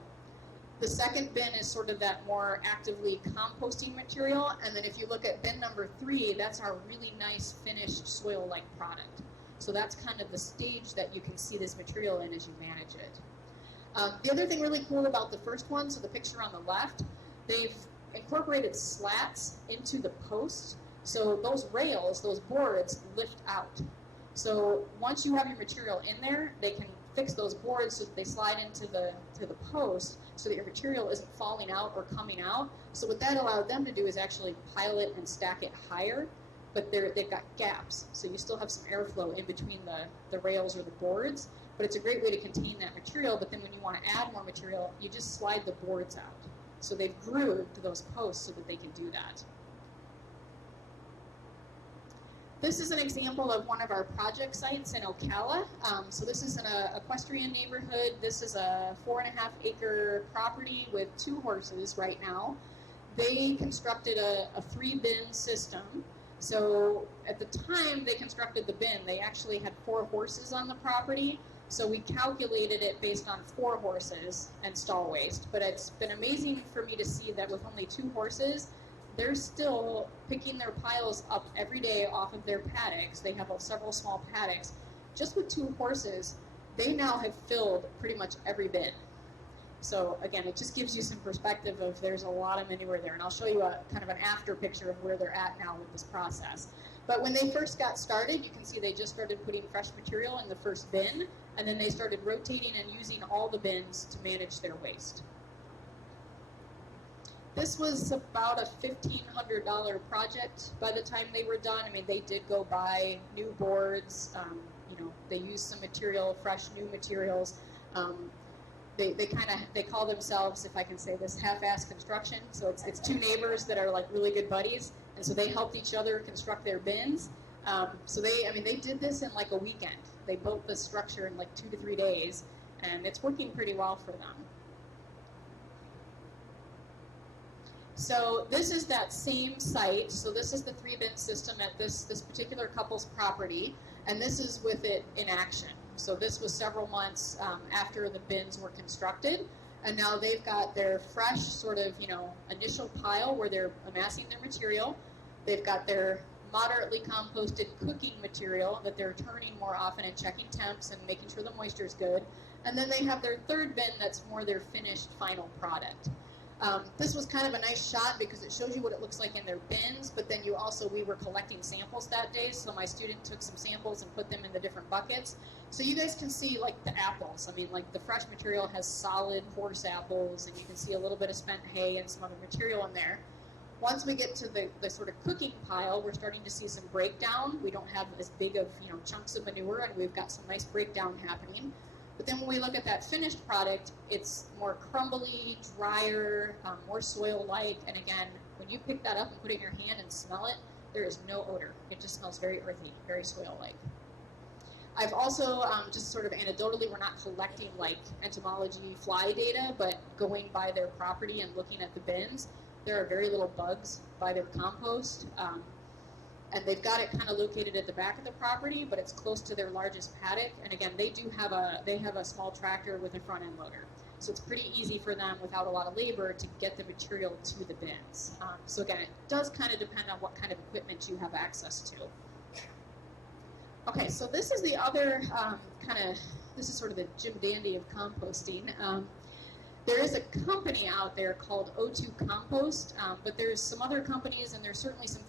The second bin is sort of that more actively composting material. And then if you look at bin number 3, that's our really nice finished soil-like product. So that's kind of the stage that you can see this material in as you manage it. The other thing really cool about the first one, so the picture on the left, they've incorporated slats into the post. So those rails, those boards, lift out. So once you have your material in there, they can fix those boards so that they slide into the post so that your material isn't falling out or coming out. So what that allowed them to do is actually pile it and stack it higher, but they've got gaps. So you still have some airflow in between the rails or the boards, but it's a great way to contain that material. But then when you want to add more material, you just slide the boards out. So they've grooved those posts so that they can do that. This is an example of one of our project sites in Ocala. So this is in an equestrian neighborhood. This is a 4.5-acre property with 2 horses right now. They constructed a 3-bin system. So at the time they constructed the bin, they actually had 4 horses on the property. So we calculated it based on 4 horses and stall waste. But it's been amazing for me to see that with only 2 horses, they're still picking their piles up every day off of their paddocks. They have several small paddocks. Just with 2 horses, they now have filled pretty much every bin. So again, it just gives you some perspective of there's a lot of manure there. And I'll show you a kind of an after picture of where they're at now with this process. But when they first got started, you can see they just started putting fresh material in the first bin, and then they started rotating and using all the bins to manage their waste. This was about a $1,500 project by the time they were done. I mean, they did go buy new boards. They used some material, fresh new materials. They call themselves, if I can say this, half-ass construction. So it's 2 neighbors that are like really good buddies, and so they helped each other construct their bins. So they did this in like a weekend. They built this structure in like 2 to 3 days, and it's working pretty well for them. So this is that same site. So this is the 3-bin system at this particular couple's property, and this is with it in action. So this was several months after the bins were constructed, and now they've got their fresh sort of, initial pile where they're amassing their material. They've got their moderately composted cooking material that they're turning more often and checking temps and making sure the moisture is good. And then they have their third bin that's more their finished final product. This was kind of a nice shot because it shows you what it looks like in their bins, but then we were collecting samples that day, so my student took some samples and put them in the different buckets. So you guys can see like the apples. I mean, like the fresh material has solid horse apples, and you can see a little bit of spent hay and some other material in there. Once we get to the sort of cooking pile, we're starting to see some breakdown. We don't have as big of chunks of manure, and we've got some nice breakdown happening. But then when we look at that finished product, it's more crumbly, drier, more soil-like. And again, when you pick that up and put it in your hand and smell it, there is no odor. It just smells very earthy, very soil-like. I've also, just sort of anecdotally, we're not collecting like entomology fly data, but going by their property and looking at the bins, there are very little bugs by their compost. And they've got it kind of located at the back of the property, but it's close to their largest paddock. And again, they have a small tractor with a front end loader. So it's pretty easy for them without a lot of labor to get the material to the bins. So again, it does kind of depend on what kind of equipment you have access to. Okay, so this is the other this is sort of the Jim Dandy of composting. There is a company out there called O2 Compost, but there's some other companies, and there's certainly some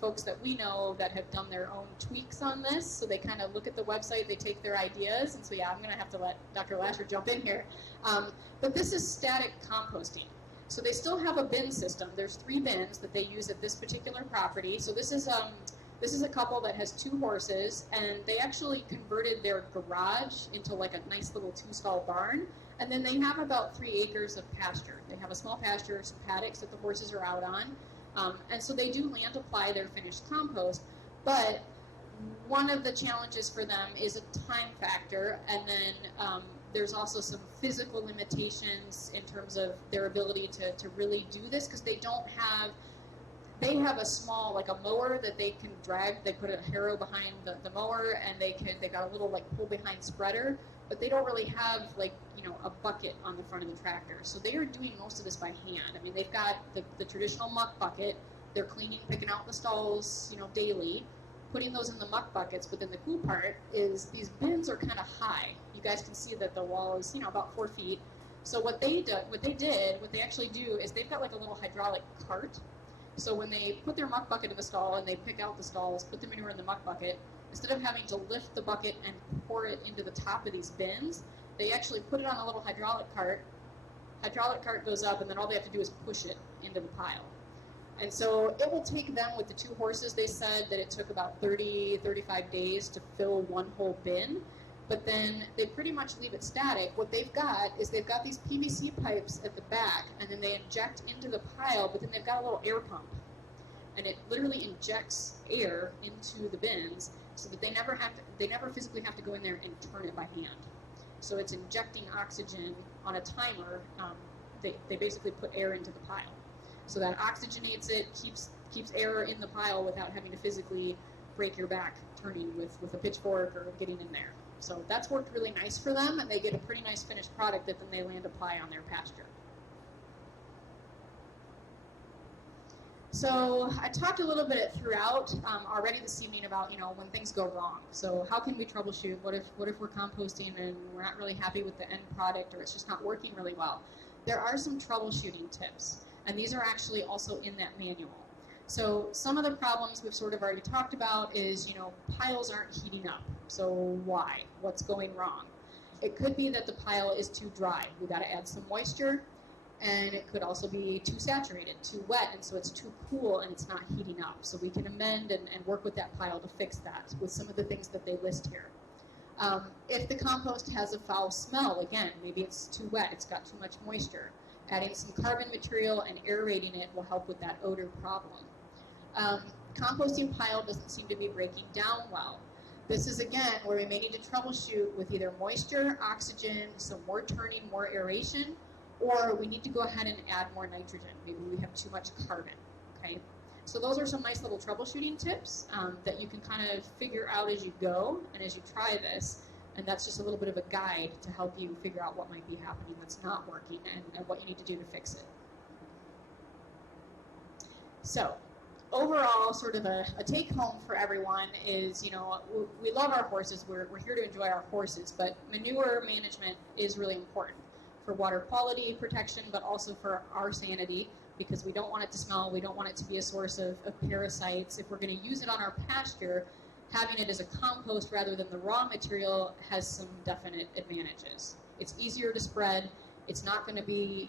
folks that we know that have done their own tweaks on this. So they kind of look at the website, they take their ideas, and so yeah, I'm going to have to let Dr. Lasher jump in here. But this is static composting. So they still have a bin system. There's 3 bins that they use at this particular property. So this is a couple that has 2 horses, and they actually converted their garage into like a nice little 2-stall barn. And then they have about 3 acres of pasture. They have a small pasture, some paddocks that the horses are out on. And so they do land apply their finished compost. But one of the challenges for them is a time factor. And then there's also some physical limitations in terms of their ability to really do this, because they have a small, like a mower that they can drag. They put a harrow behind the mower, and they've got a little like pull behind spreader, but they don't really have like, a bucket on the front of the tractor. So they are doing most of this by hand. I mean, they've got the traditional muck bucket. They're picking out the stalls, daily, putting those in the muck buckets. But then the cool part is these bins are kind of high. You guys can see that the wall is, about 4 feet. So what they actually do is they've got like a little hydraulic cart. So when they put their muck bucket in the stall and they pick out the stalls, put the manure in the muck bucket, instead of having to lift the bucket and pour it into the top of these bins, they actually put it on a little hydraulic cart. Hydraulic cart goes up, and then all they have to do is push it into the pile. And so it will take them, with the 2 horses, they said that it took about 35 days to fill 1 whole bin. But then they pretty much leave it static. What they've got is they've got these PVC pipes at the back, and then they inject into the pile, but then they've got a little air pump. And it literally injects air into the bins so that they never physically have to go in there and turn it by hand. So it's injecting oxygen on a timer. They basically put air into the pile. So that oxygenates it, keeps air in the pile without having to physically break your back turning with a pitchfork or getting in there. So that's worked really nice for them, and they get a pretty nice finished product that then they land apply on their pasture. So I talked a little bit throughout already this evening about when things go wrong. So how can we troubleshoot? What if we're composting and we're not really happy with the end product, or it's just not working really well? There are some troubleshooting tips, and these are actually also in that manual. So some of the problems we've sort of already talked about is piles aren't heating up. So why? What's going wrong? It could be that the pile is too dry. We've got to add some moisture. And it could also be too saturated, too wet, and so it's too cool and it's not heating up. So we can amend and work with that pile to fix that with some of the things that they list here. If the compost has a foul smell, again, maybe it's too wet, it's got too much moisture. Adding some carbon material and aerating it will help with that odor problem. Composting pile doesn't seem to be breaking down well. This is, again, where we may need to troubleshoot with either moisture, oxygen, some more turning, more aeration, or we need to go ahead and add more nitrogen. Maybe we have too much carbon, okay? So those are some nice little troubleshooting tips that you can kind of figure out as you go and as you try this, and that's just a little bit of a guide to help you figure out what might be happening that's not working and what you need to do to fix it. So overall, sort of a take-home for everyone is, we love our horses. We're here to enjoy our horses, but manure management is really important. water quality protection, but also for our sanity, because we don't want it to smell, we don't want it to be a source of parasites. If we're going to use it on our pasture, having it as a compost rather than the raw material has some definite advantages. It's easier to spread. It's not going to be,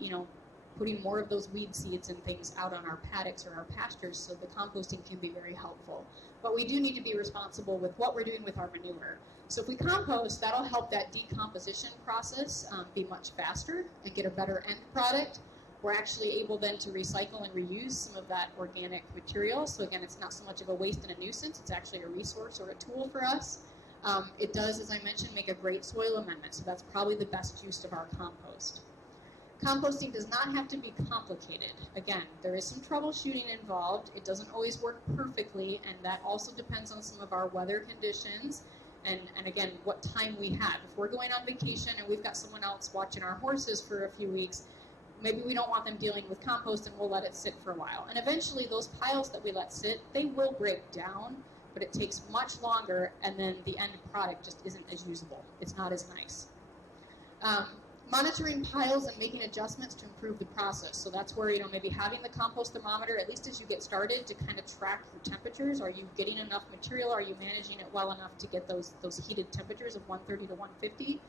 putting more of those weed seeds and things out on our paddocks or our pastures, so the composting can be very helpful. But we do need to be responsible with what we're doing with our manure. So if we compost, that'll help that decomposition process be much faster and get a better end product. We're actually able then to recycle and reuse some of that organic material. So again, it's not so much of a waste and a nuisance, it's actually a resource or a tool for us. It does, as I mentioned, make a great soil amendment, so that's probably the best use of our compost. Composting does not have to be complicated. Again, there is some troubleshooting involved. It doesn't always work perfectly, and that also depends on some of our weather conditions and again, what time we have. If we're going on vacation and we've got someone else watching our horses for a few weeks, maybe we don't want them dealing with compost and we'll let it sit for a while. And eventually those piles that we let sit, they will break down, but it takes much longer, and then the end product just isn't as usable. It's not as nice. Monitoring piles and making adjustments to improve the process. So that's where, maybe having the compost thermometer, at least as you get started, to kind of track your temperatures. Are you getting enough material? Are you managing it well enough to get those heated temperatures of 130 to 150?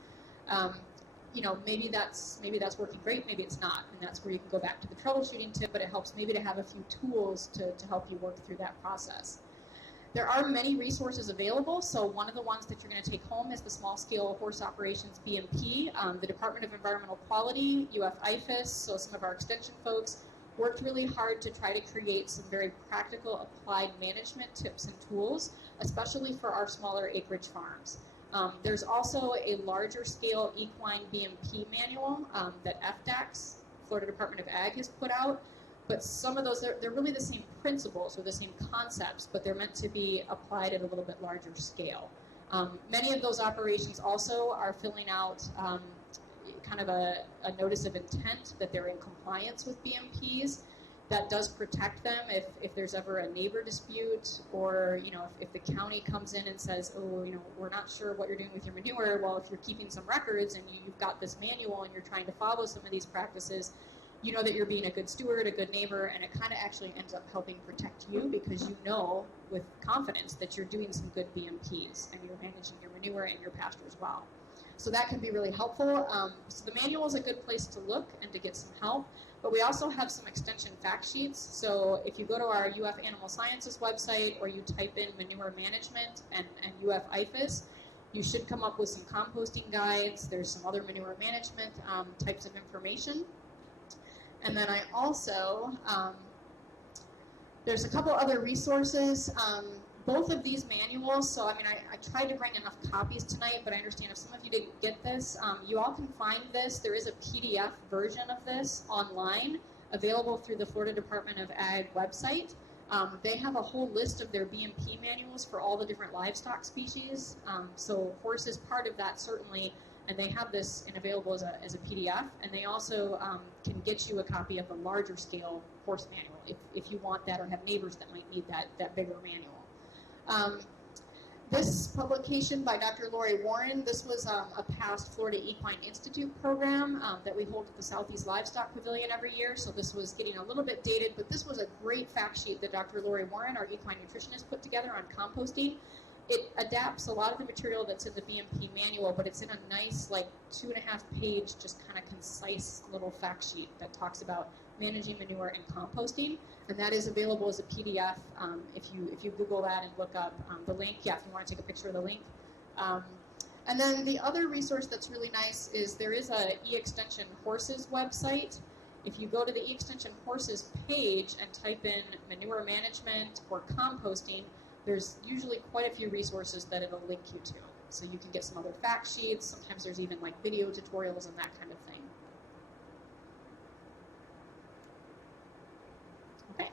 Maybe that's working great, maybe it's not. And that's where you can go back to the troubleshooting tip, but it helps maybe to have a few tools to help you work through that process. There are many resources available, so one of the ones that you're going to take home is the Small Scale Horse Operations BMP. The Department of Environmental Quality, IFAS, so some of our extension folks worked really hard to try to create some very practical applied management tips and tools, especially for our smaller acreage farms. There's also a larger scale equine BMP manual that FDACS, Florida Department of Ag, has put out. But some of those, they're really the same principles or the same concepts, but they're meant to be applied at a little bit larger scale. Many of those operations also are filling out kind of a notice of intent that they're in compliance with BMPs. That does protect them if there's ever a neighbor dispute, or if the county comes in and says, we're not sure what you're doing with your manure. Well, if you're keeping some records and you've got this manual and you're trying to follow some of these practices, you know that you're being a good steward, a good neighbor, and it kind of actually ends up helping protect you, because you know with confidence that you're doing some good BMPs and you're managing your manure and your pasture as well. So that can be really helpful. So the manual is a good place to look and to get some help, but we also have some extension fact sheets. So if you go to our UF Animal Sciences website, or you type in manure management and UF IFAS, you should come up with some composting guides. There's some other manure management types of information. And then I also, there's a couple other resources. Both of these manuals, so I tried to bring enough copies tonight, but I understand if some of you didn't get this, you all can find this. There is a PDF version of this online, available through the Florida Department of Ag website. They have a whole list of their BMP manuals for all the different livestock species. So horse is part of that, certainly. And they have this available as a PDF, and they also can get you a copy of the larger scale horse manual if you want that, or have neighbors that might need that bigger manual. This publication by Dr. Lori Warren, this was a past Florida Equine Institute program that we hold at the Southeast Livestock Pavilion every year, so this was getting a little bit dated, but this was a great fact sheet that Dr. Lori Warren, our equine nutritionist, put together on composting. It adapts a lot of the material that's in the BMP manual, but it's in a nice, 2.5-page, just kind of concise little fact sheet that talks about managing manure and composting, and that is available as a PDF if you Google that and look up the link. Yeah, if you want to take a picture of the link. And then the other resource that's really nice is there is a eExtension Horses website. If you go to the eExtension Horses page and type in manure management or composting, there's usually quite a few resources that it'll link you to. So you can get some other fact sheets. Sometimes there's even video tutorials and that kind of thing. Okay.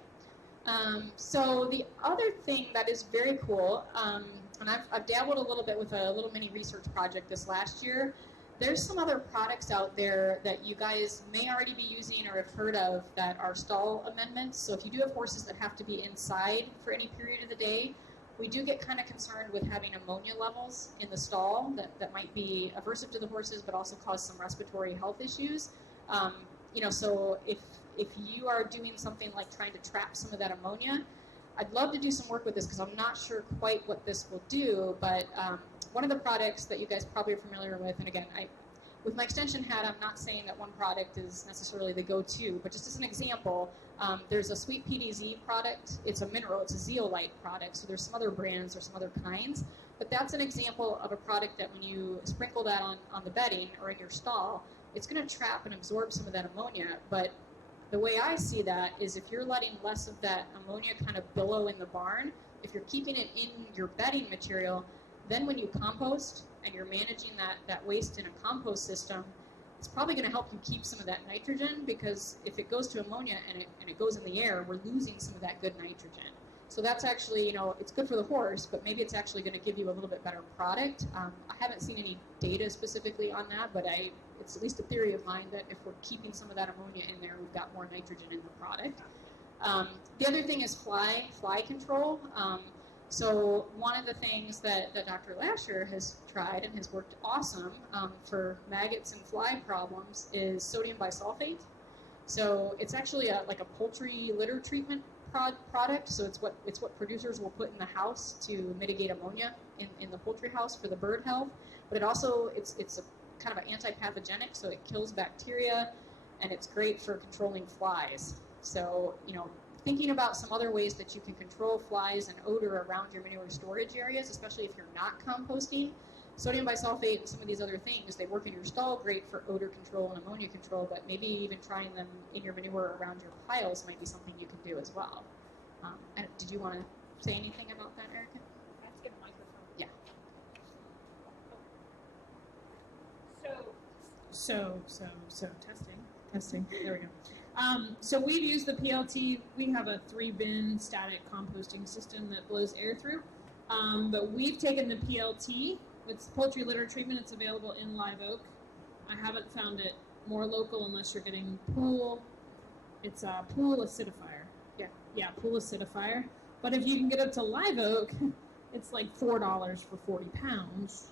So the other thing that is very cool, and I've dabbled a little bit with a little mini research project this last year. There's some other products out there that you guys may already be using or have heard of that are stall amendments. So if you do have horses that have to be inside for any period of the day, We do get kind of concerned with having ammonia levels in the stall that might be aversive to the horses, but also cause some respiratory health issues. So if you are doing something like trying to trap some of that ammonia, I'd love to do some work with this because I'm not sure quite what this will do, but one of the products that you guys probably are familiar with, and again, with my extension hat, I'm not saying that one product is necessarily the go-to, but just as an example, there's a Sweet PDZ product. It's a mineral. It's a zeolite product, so there's some other brands or some other kinds, but that's an example of a product that when you sprinkle that on the bedding or in your stall, it's going to trap and absorb some of that ammonia, but the way I see that is if you're letting less of that ammonia kind of billow in the barn, if you're keeping it in your bedding material, then when you compost and you're managing that waste in a compost system, it's probably going to help you keep some of that nitrogen, because if it goes to ammonia and it goes in the air, we're losing some of that good nitrogen. So that's actually, it's good for the horse, but maybe it's actually going to give you a little bit better product. I haven't seen any data specifically on that, but it's at least a theory of mine that if we're keeping some of that ammonia in there, we've got more nitrogen in the product. The other thing is fly control. So one of the things that Dr. Lasher has tried and has worked awesome for maggots and fly problems is sodium bisulfate. So it's actually like a poultry litter treatment product. So it's what producers will put in the house to mitigate ammonia in the poultry house for the bird health. But it also it's a kind of an anti-pathogenic, so it kills bacteria, and it's great for controlling flies. So thinking about some other ways that you can control flies and odor around your manure storage areas, especially if you're not composting. Sodium bisulfate and some of these other things, they work in your stall great for odor control and ammonia control, but maybe even trying them in your manure around your piles might be something you can do as well. Did you want to say anything about that, Erica? Let's get a microphone. Yeah. So testing. There we go. So we've used the PLT. We have a 3-bin static composting system that blows air through. But we've taken the PLT. It's poultry litter treatment. It's available in Live Oak. I haven't found it more local unless you're getting Pool. It's a Pool acidifier. Yeah, Pool acidifier. But if you can get up to Live Oak, it's like $4 for 40 pounds.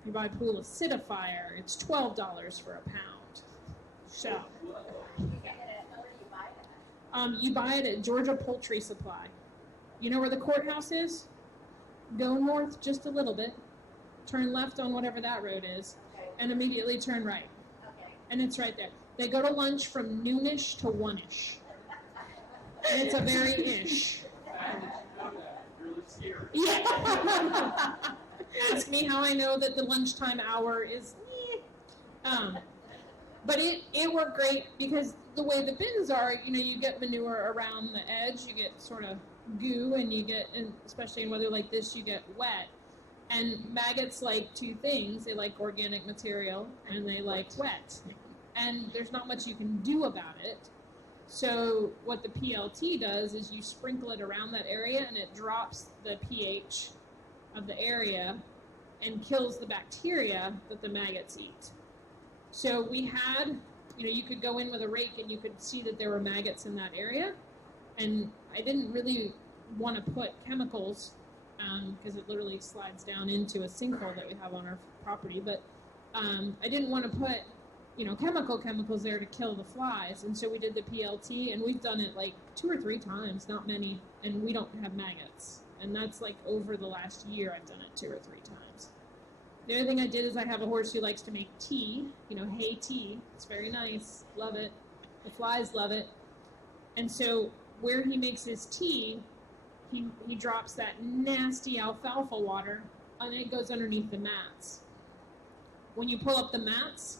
If you buy Pool acidifier, it's $12 for a pound. So you buy it at Georgia Poultry Supply. You know where the courthouse is? Go north just a little bit, turn left on whatever that road is, and immediately turn right. And it's right there. They go to lunch from noonish to 1-ish. And it's a very ish. Really scary. Yeah. Ask me how I know that the lunchtime hour is but it worked great because the way the bins are, you get manure around the edge, you get sort of goo, and and especially in weather like this, you get wet. And maggots like two things. They like organic material and they like wet. And there's not much you can do about it. So what the PLT does is you sprinkle it around that area and it drops the pH of the area and kills the bacteria that the maggots eat. So we had, you could go in with a rake and you could see that there were maggots in that area. And I didn't really want to put chemicals because it literally slides down into a sinkhole that we have on our property. But I didn't want to put, chemicals there to kill the flies. And so we did the PLT, and we've done it like 2 or 3 times, not many, and we don't have maggots. And that's like over the last year I've done it 2 or 3 times. The other thing I did is I have a horse who likes to make tea, hay tea. It's very nice. Love it. The flies love it. And so where he makes his tea, he drops that nasty alfalfa water, and it goes underneath the mats. When you pull up the mats,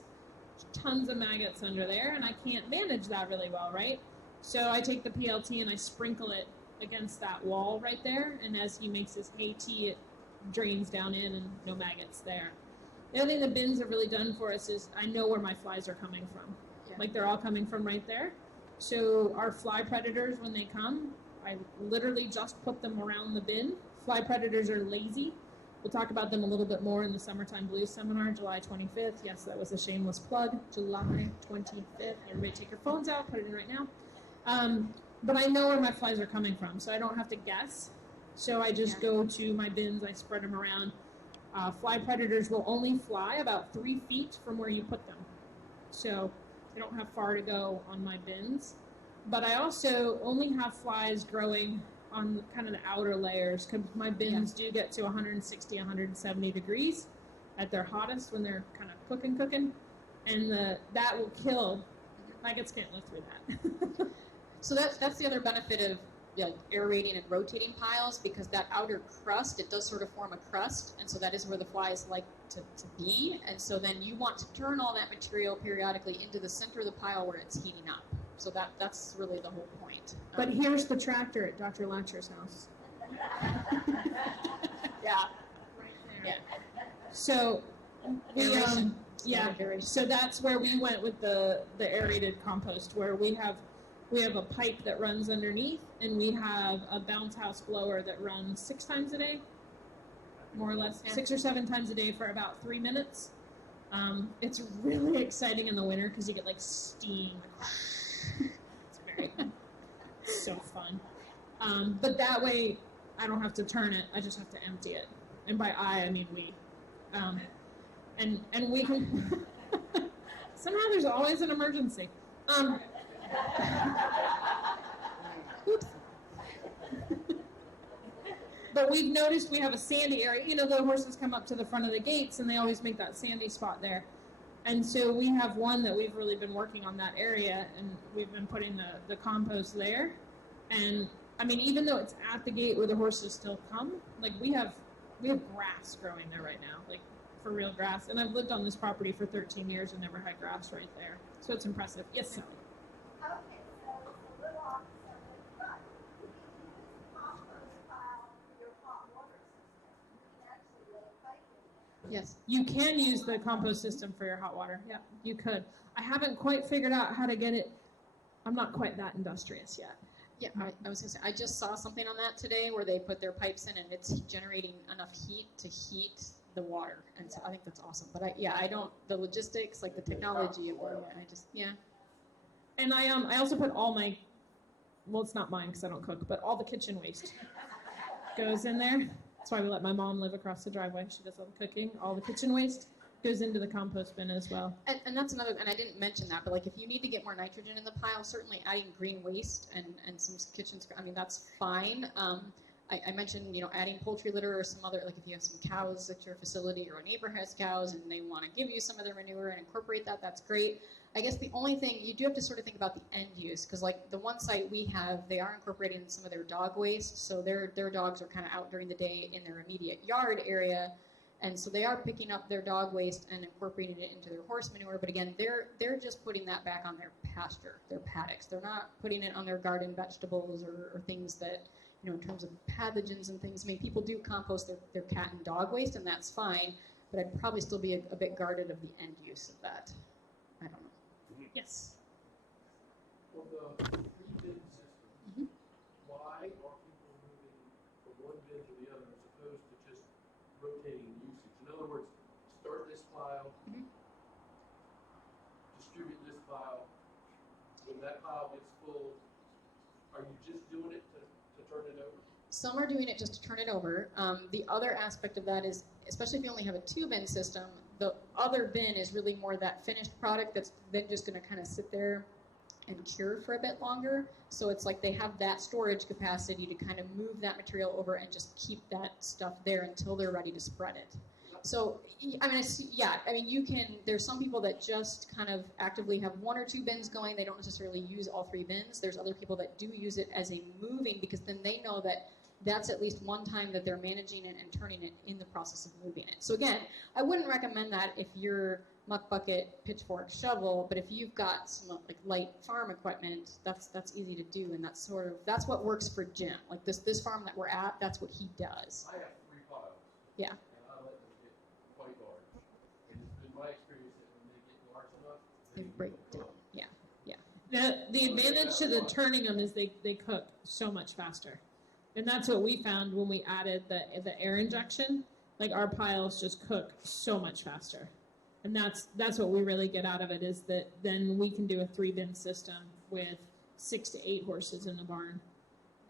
tons of maggots under there, and I can't manage that really well, right? So I take the PLT and I sprinkle it against that wall right there, and as he makes his hay tea, it drains down in and no maggots there. The other thing the bins have really done for us is I know where my flies are coming from. Yeah. Like they're all coming from right there. So our fly predators, when they come, I literally just put them around the bin. Fly predators are lazy. We'll talk about them a little bit more in the Summertime Blues Seminar, July 25th. Yes, that was a shameless plug. July 25th. Everybody take your phones out, put it in right now. But I know where my flies are coming from, so I don't have to guess. So I just go to my bins, I spread them around. Fly predators will only fly about 3 feet from where you put them. So they don't have far to go on my bins. But I also only have flies growing on kind of the outer layers because my bins do get to 160, 170 degrees at their hottest when they're kind of cooking. And that will kill. Maggots can't live through that. So that's the other benefit of aerating and rotating piles, because that outer crust, it does sort of form a crust, and so that is where the flies like to be, and so then you want to turn all that material periodically into the center of the pile where it's heating up. So that's really the whole point. But here's the tractor at Dr. Latcher's house. Yeah. Right there. Yeah. So so that's where we went with the aerated compost, where we have a pipe that runs underneath, and we have a bounce house blower that runs 6 times a day, more or less, 6 or 7 times a day for about 3 minutes. It's really exciting in the winter because you get like steam. It's so fun. But that way, I don't have to turn it. I just have to empty it. And by I mean we. And we can. Somehow there's always an emergency. Oops. But we've noticed we have a sandy area. You know, the horses come up to the front of the gates, and they always make that sandy spot there. And so we have one that we've really been working on that area, and we've been putting the compost there. And I mean, even though it's at the gate where the horses still come, like we have grass growing there right now, like for real grass. And I've lived on this property for 13 years and never had grass right there. So it's impressive. Yes, Sally. Okay, so it's a little off the subject, but you can use compost pile for your hot water system. You can actually lay a pipe in there. Yes. You can use the compost system for your hot water. Yeah, you could. I haven't quite figured out how to get it. I'm not quite that industrious yet. Yeah, I was going to say, I just saw something on that today where they put their pipes in and it's generating enough heat to heat the water. And so I think that's awesome. But I don't, the logistics, like the technology of it, And I also put all my, well, it's not mine because I don't cook, but all the kitchen waste goes in there. That's why we let my mom live across the driveway. She does all the cooking. All the kitchen waste goes into the compost bin as well. And that's another, and I didn't mention that, but like if you need to get more nitrogen in the pile, certainly adding green waste and some kitchen scrap, I mean, that's fine. I mentioned, adding poultry litter or some other, like if you have some cows at your facility or a neighbor has cows and they want to give you some of their manure and incorporate that, that's great. I guess the only thing, you do have to sort of think about the end use, because like the one site we have, they are incorporating some of their dog waste, so their dogs are kind of out during the day in their immediate yard area, and so they are picking up their dog waste and incorporating it into their horse manure, but again, they're just putting that back on their pasture, their paddocks. They're not putting it on their garden vegetables or things that, in terms of pathogens and things. I mean, people do compost their cat and dog waste, and that's fine, but I'd probably still be a bit guarded of the end use of that. I don't know. Yes. Well, the 3-bin system, why are people moving from one bin to the other as opposed to just rotating usage? In other words, start this pile, distribute this pile. When that pile gets full, are you just doing it to turn it over? Some are doing it just to turn it over. The other aspect of that is, especially if you only have a 2-bin system, the other bin is really more that finished product that's then just going to kind of sit there and cure for a bit longer. So it's like they have that storage capacity to kind of move that material over and just keep that stuff there until they're ready to spread it. So, you can, there's some people that just kind of actively have 1 or 2 bins going. They don't necessarily use all 3 bins. There's other people that do use it as a moving, because then they know that that's at least one time that they're managing it and turning it in the process of moving it. So again, I wouldn't recommend that if you're muck bucket, pitchfork, shovel, but if you've got some like light farm equipment, that's easy to do, and that's what works for Jim. Like this farm that we're at, that's what he does. I have 3 piles. Yeah. And I let them get quite large. And it's been my experience that when they get large enough, They break down. The advantage to the turning them is they cook so much faster. And that's what we found when we added the air injection. Like our piles just cook so much faster. And that's what we really get out of it, is that then we can do a 3-bin system with 6 to 8 horses in the barn.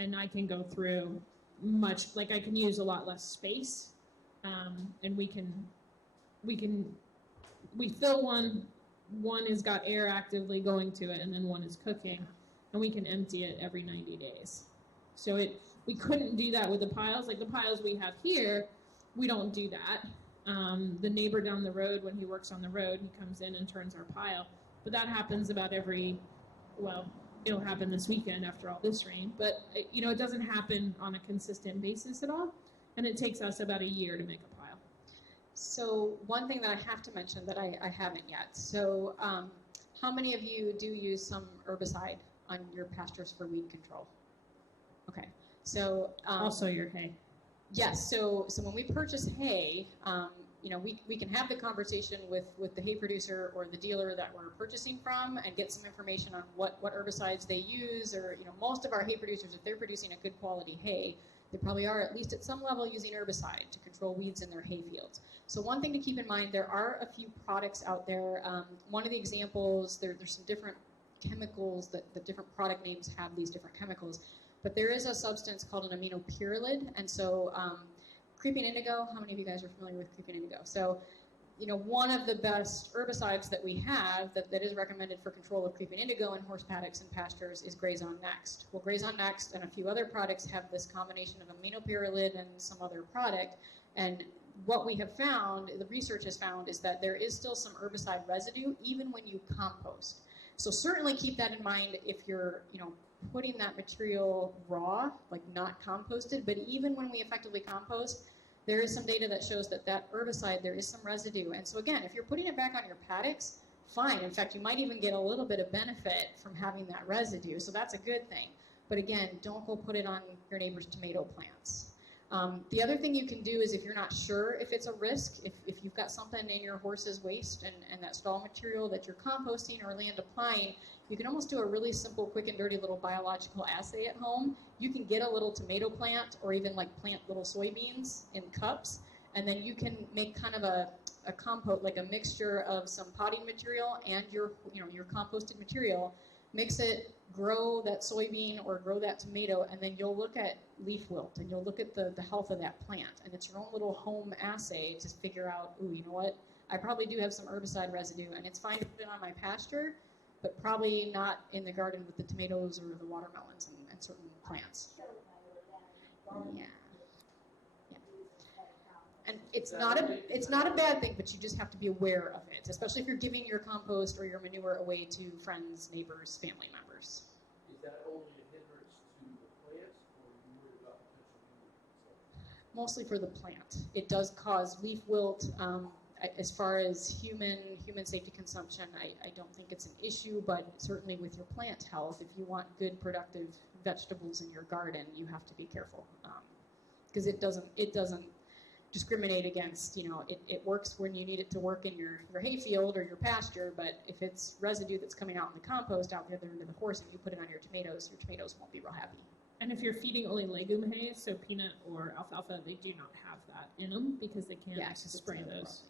And I can go through much, like I can use a lot less space, and we fill one has got air actively going to it, and then one is cooking, and we can empty it every 90 days. So we couldn't do that with the piles. Like the piles we have here, we don't do that. The neighbor down the road, when he works on the road, he comes in and turns our pile. But that happens about it'll happen this weekend after all this rain. But, it doesn't happen on a consistent basis at all. And it takes us about a year to make a pile. So one thing that I have to mention that I haven't yet. So how many of you do use some herbicide on your pastures for weed control? Okay. So Also your hay. yes. So when we purchase hay, we can have the conversation with the hay producer or the dealer that we're purchasing from and get some information on what herbicides they use, or most of our hay producers, if they're producing a good quality hay, they probably are at least at some level using herbicide to control weeds in their hay fields. So one thing to keep in mind, there are a few products out there. One of the examples, there's some different chemicals that the different product names have these different chemicals, but there is a substance called an aminopyrrolide, and so creeping indigo, how many of you guys are familiar with creeping indigo? So, one of the best herbicides that we have that is recommended for control of creeping indigo in horse paddocks and pastures is Graze On Next. Well, Graze On Next and a few other products have this combination of aminopyrrolide and some other product, and what we have found, the research has found, is that there is still some herbicide residue even when you compost. So certainly keep that in mind if you're, putting that material raw, like not composted, but even when we effectively compost, there is some data that shows that herbicide, there is some residue. And so again, if you're putting it back on your paddocks, fine. In fact, you might even get a little bit of benefit from having that residue. So that's a good thing. But again, don't go put it on your neighbor's tomato plants. The other thing you can do is, if you're not sure if it's a risk, if you've got something in your horse's waste and that stall material that you're composting or land applying, you can almost do a really simple, quick and dirty little biological assay at home. You can get a little tomato plant, or even plant little soybeans in cups, and then you can make kind of a compote, like a mixture of some potting material and your composted material. Mix it, grow that soybean or grow that tomato, and then you'll look at leaf wilt and you'll look at the health of that plant. And it's your own little home assay to figure out, ooh, you know what? I probably do have some herbicide residue, and it's fine to put it on my pasture, but probably not in the garden with the tomatoes or the watermelons and certain plants. Yeah. And it's not a bad thing, but you just have to be aware of it, especially if you're giving your compost or your manure away to friends, neighbors, family members. Is that only a hindrance to the plants, or are you worried about potential human? Mostly for the plant. It does cause leaf wilt. As far as human safety consumption, I don't think it's an issue, but certainly with your plant health, if you want good, productive vegetables in your garden, you have to be careful, because it doesn't discriminate against, it works when you need it to work in your hay field or your pasture, but if it's residue that's coming out in the compost out there into the horse and you put it on your tomatoes won't be real happy. And if you're feeding only legume hay, so peanut or alfalfa, they do not have that in them because they can't spray those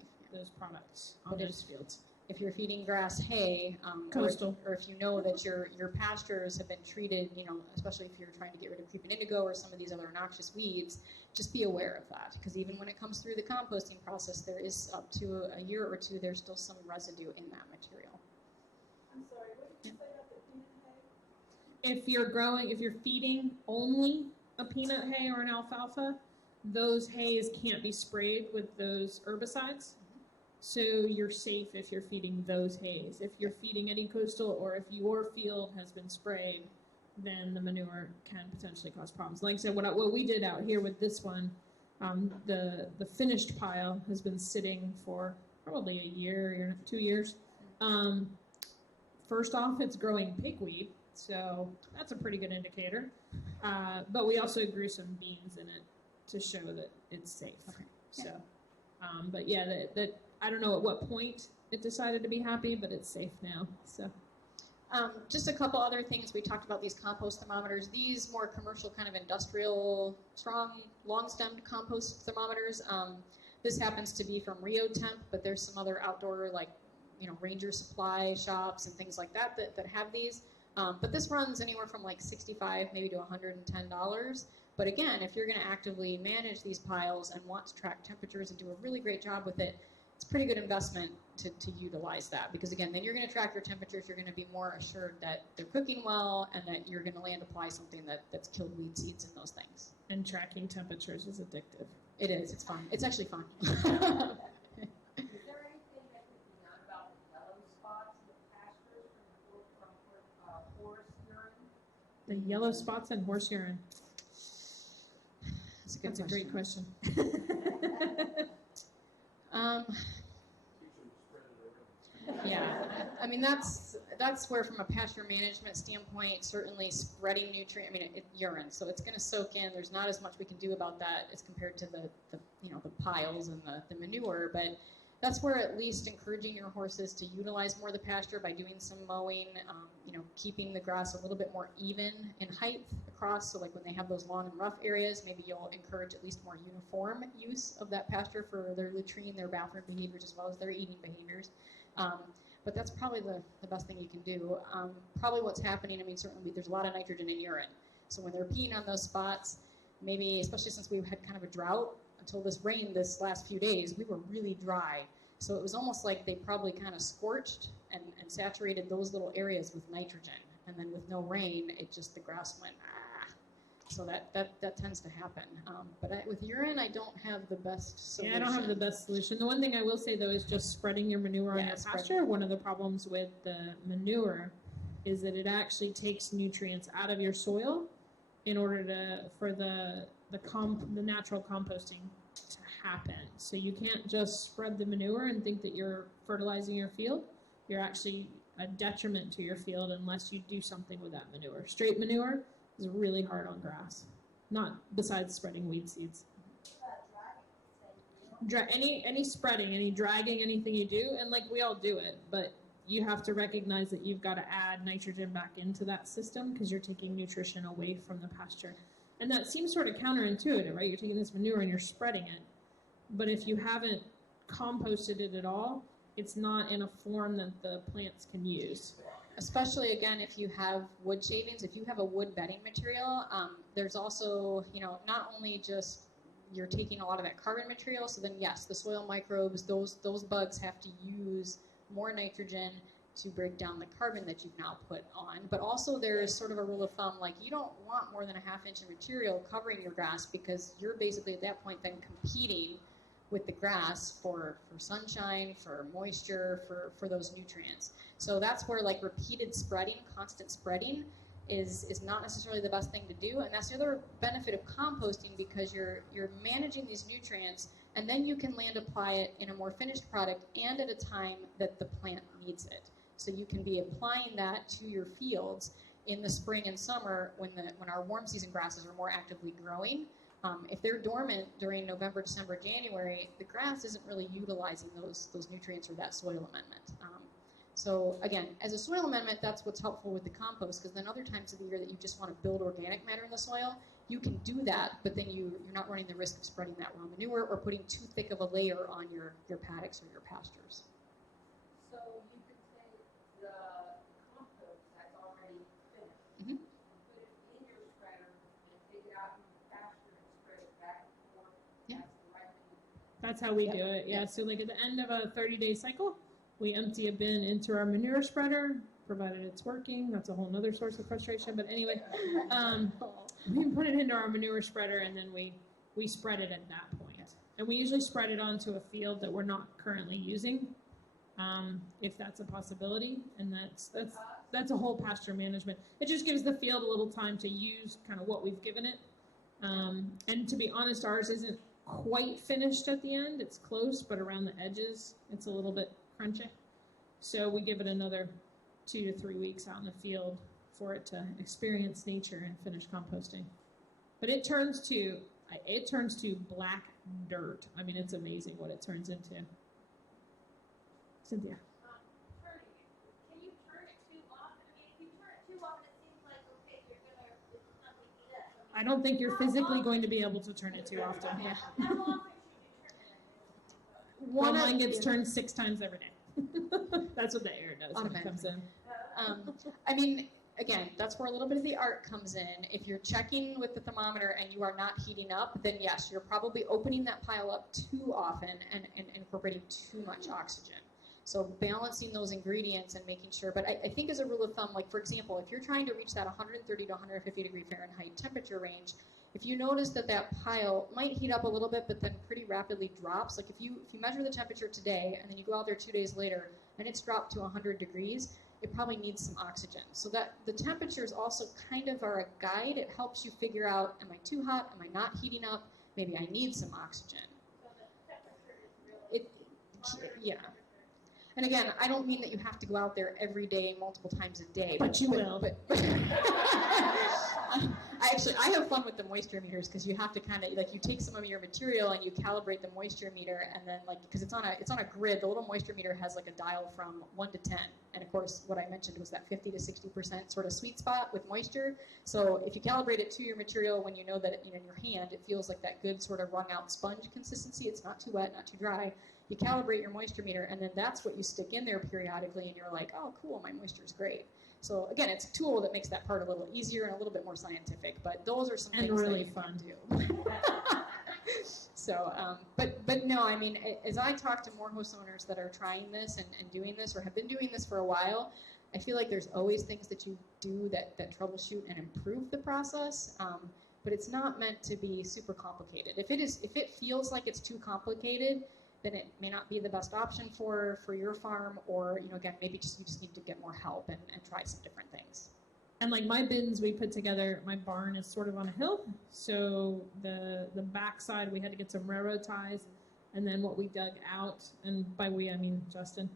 products on those fields. If you're feeding grass hay, coastal, or if you know that your pastures have been treated, especially if you're trying to get rid of creeping indigo or some of these other noxious weeds, just be aware of that, because even when it comes through the composting process, there is up to a year or two, there's still some residue in that material. I'm sorry, what did you say about the peanut hay? If you're feeding only a peanut hay or an alfalfa, those hays can't be sprayed with those herbicides. So you're safe if you're feeding those hays. If you're feeding any coastal, or if your field has been sprayed, then the manure can potentially cause problems. Like I said, what we did out here with this one, the finished pile has been sitting for probably a year, 2 years. First off, it's growing pigweed, so that's a pretty good indicator. But we also grew some beans in it to show that it's safe. Okay. So, but yeah, that I don't know at what point it decided to be happy, but it's safe now. So. Just a couple other things. We talked about these compost thermometers. These more commercial, kind of industrial, strong, long-stemmed compost thermometers. This happens to be from Rio Temp, but there's some other outdoor, Ranger Supply shops and things like that have these. But this runs anywhere from $65 maybe to $110. But again, if you're going to actively manage these piles and want to track temperatures and do a really great job with it, it's a pretty good investment to utilize that, because again, then you're going to track your temperatures, you're going to be more assured that they're cooking well, and that you're going to land apply something that's killed weed seeds and those things. And tracking temperatures is addictive. It is. It's fun. It's actually fun. Is there anything that can be done about the yellow spots in the pastures from horse urine? The yellow spots in horse urine. That's a great question. Keeps them spread around. Yeah, I mean that's where, from a pasture management standpoint, certainly spreading nutrient. I mean, urine, so it's going to soak in. There's not as much we can do about that as compared to the piles and the manure. But that's where at least encouraging your horses to utilize more of the pasture by doing some mowing. Keeping the grass a little bit more even in height across. So like when they have those long and rough areas, maybe you'll encourage at least more uniform use of that pasture for their latrine, their bathroom behaviors, as well as their eating behaviors. But that's probably the best thing you can do. Probably what's happening, I mean, certainly there's a lot of nitrogen in urine. So when they're peeing on those spots, maybe, especially since we've had kind of a drought until this rain this last few days, we were really dry. So it was almost like they probably kind of scorched and saturated those little areas with nitrogen. And then with no rain, the grass went, ah. So that tends to happen. But with urine, I don't have the best solution. Yeah, I don't have the best solution. The one thing I will say, though, is just spreading your manure on your pasture. One of the problems with the manure is that it actually takes nutrients out of your soil in order for the natural composting to happen. So you can't just spread the manure and think that you're fertilizing your field. You're actually a detriment to your field unless you do something with that manure. Straight manure is really hard on grass, not besides spreading weed seeds. Any spreading, any dragging, anything you do, and like we all do it, but you have to recognize that you've got to add nitrogen back into that system because you're taking nutrition away from the pasture. And that seems sort of counterintuitive, right? You're taking this manure and you're spreading it. But if you haven't composted it at all, it's not in a form that the plants can use. Especially, again, if you have wood shavings, if you have a wood bedding material, there's also, not only just you're taking a lot of that carbon material, so then yes, the soil microbes, those bugs have to use more nitrogen to break down the carbon that you've now put on. But also there is sort of a rule of thumb, like you don't want more than a half inch of material covering your grass, because you're basically at that point then competing with the grass for sunshine, for moisture, for those nutrients. So that's where like repeated spreading, constant spreading is not necessarily the best thing to do. And that's the other benefit of composting, because you're managing these nutrients, and then you can land apply it in a more finished product and at a time that the plant needs it. So you can be applying that to your fields in the spring and summer when our warm season grasses are more actively growing. If they're dormant during November, December, January, the grass isn't really utilizing those nutrients or that soil amendment. So again, as a soil amendment, that's what's helpful with the compost, because then other times of the year that you just want to build organic matter in the soil, you can do that, but then you're not running the risk of spreading that raw manure or putting too thick of a layer on your paddocks or your pastures. So you could take the compost that's already finished, Mhm. put it in your spreader, and take it out in the pasture and spread it back and forth. Yeah. That's the right thing to do. That's how we Yep. do it. Yeah. So like at the end of a 30-day cycle, we empty a bin into our manure spreader, provided it's working. That's a whole nother source of frustration. But anyway, we put it into our manure spreader, and then we spread it at that point. And we usually spread it onto a field that we're not currently using, if that's a possibility. And that's a whole pasture management. It just gives the field a little time to use kind of what we've given it. And to be honest, ours isn't quite finished at the end. It's close, but around the edges, it's a little bit crunchy. So we give it another 2 to 3 weeks out in the field for it to experience nature and finish composting. But it turns to black dirt. I mean, it's amazing what it turns into. Cynthia. Turning it. Can you turn it too often? I mean, if you turn it too often, it seems like, okay, it's not picking it up. I don't think you're physically going to be able to turn it too often. Yeah. How often should you turn it? Well, mine gets turned 6 times every day. That's what the air does On when a it comes in. I mean, again, that's where a little bit of the art comes in. If you're checking with the thermometer and you are not heating up, then yes, you're probably opening that pile up too often and incorporating too much oxygen. So balancing those ingredients and making sure, but I think as a rule of thumb, like for example, if you're trying to reach that 130 to 150 degree Fahrenheit temperature range, if you notice that pile might heat up a little bit, but then pretty rapidly drops, like if you measure the temperature today and then you go out there 2 days later and it's dropped to 100 degrees, it probably needs some oxygen. So that the temperatures also kind of are a guide. It helps you figure out, am I too hot? Am I not heating up? Maybe I need some oxygen. So the temperature is really Yeah. And again, I don't mean that you have to go out there every day, multiple times a day. But you will. But I have fun with the moisture meters because you have to kind of, like, you take some of your material and you calibrate the moisture meter, and then, like, because it's on a grid, the little moisture meter has like a dial from 1 to 10. And of course, what I mentioned was that 50 to 60% sort of sweet spot with moisture. So if you calibrate it to your material when you know that, in your hand, it feels like that good sort of wrung out sponge consistency. It's not too wet, not too dry. You calibrate your moisture meter, and then that's what you stick in there periodically, and you're like, oh, cool, my moisture is great. So again, it's a tool that makes that part a little easier and a little bit more scientific, but those are some And things really that you fun. can do. So, but no, I mean, as I talk to more host owners that are trying this and doing this or have been doing this for a while, I feel like there's always things that you do that troubleshoot and improve the process. But it's not meant to be super complicated. If it feels like it's too complicated, then it may not be the best option for your farm, or again, maybe you just need to get more help and try some different things. And like my bins we put together, my barn is sort of on a hill, so the backside we had to get some railroad ties, and then what we dug out, and by we I mean Justin,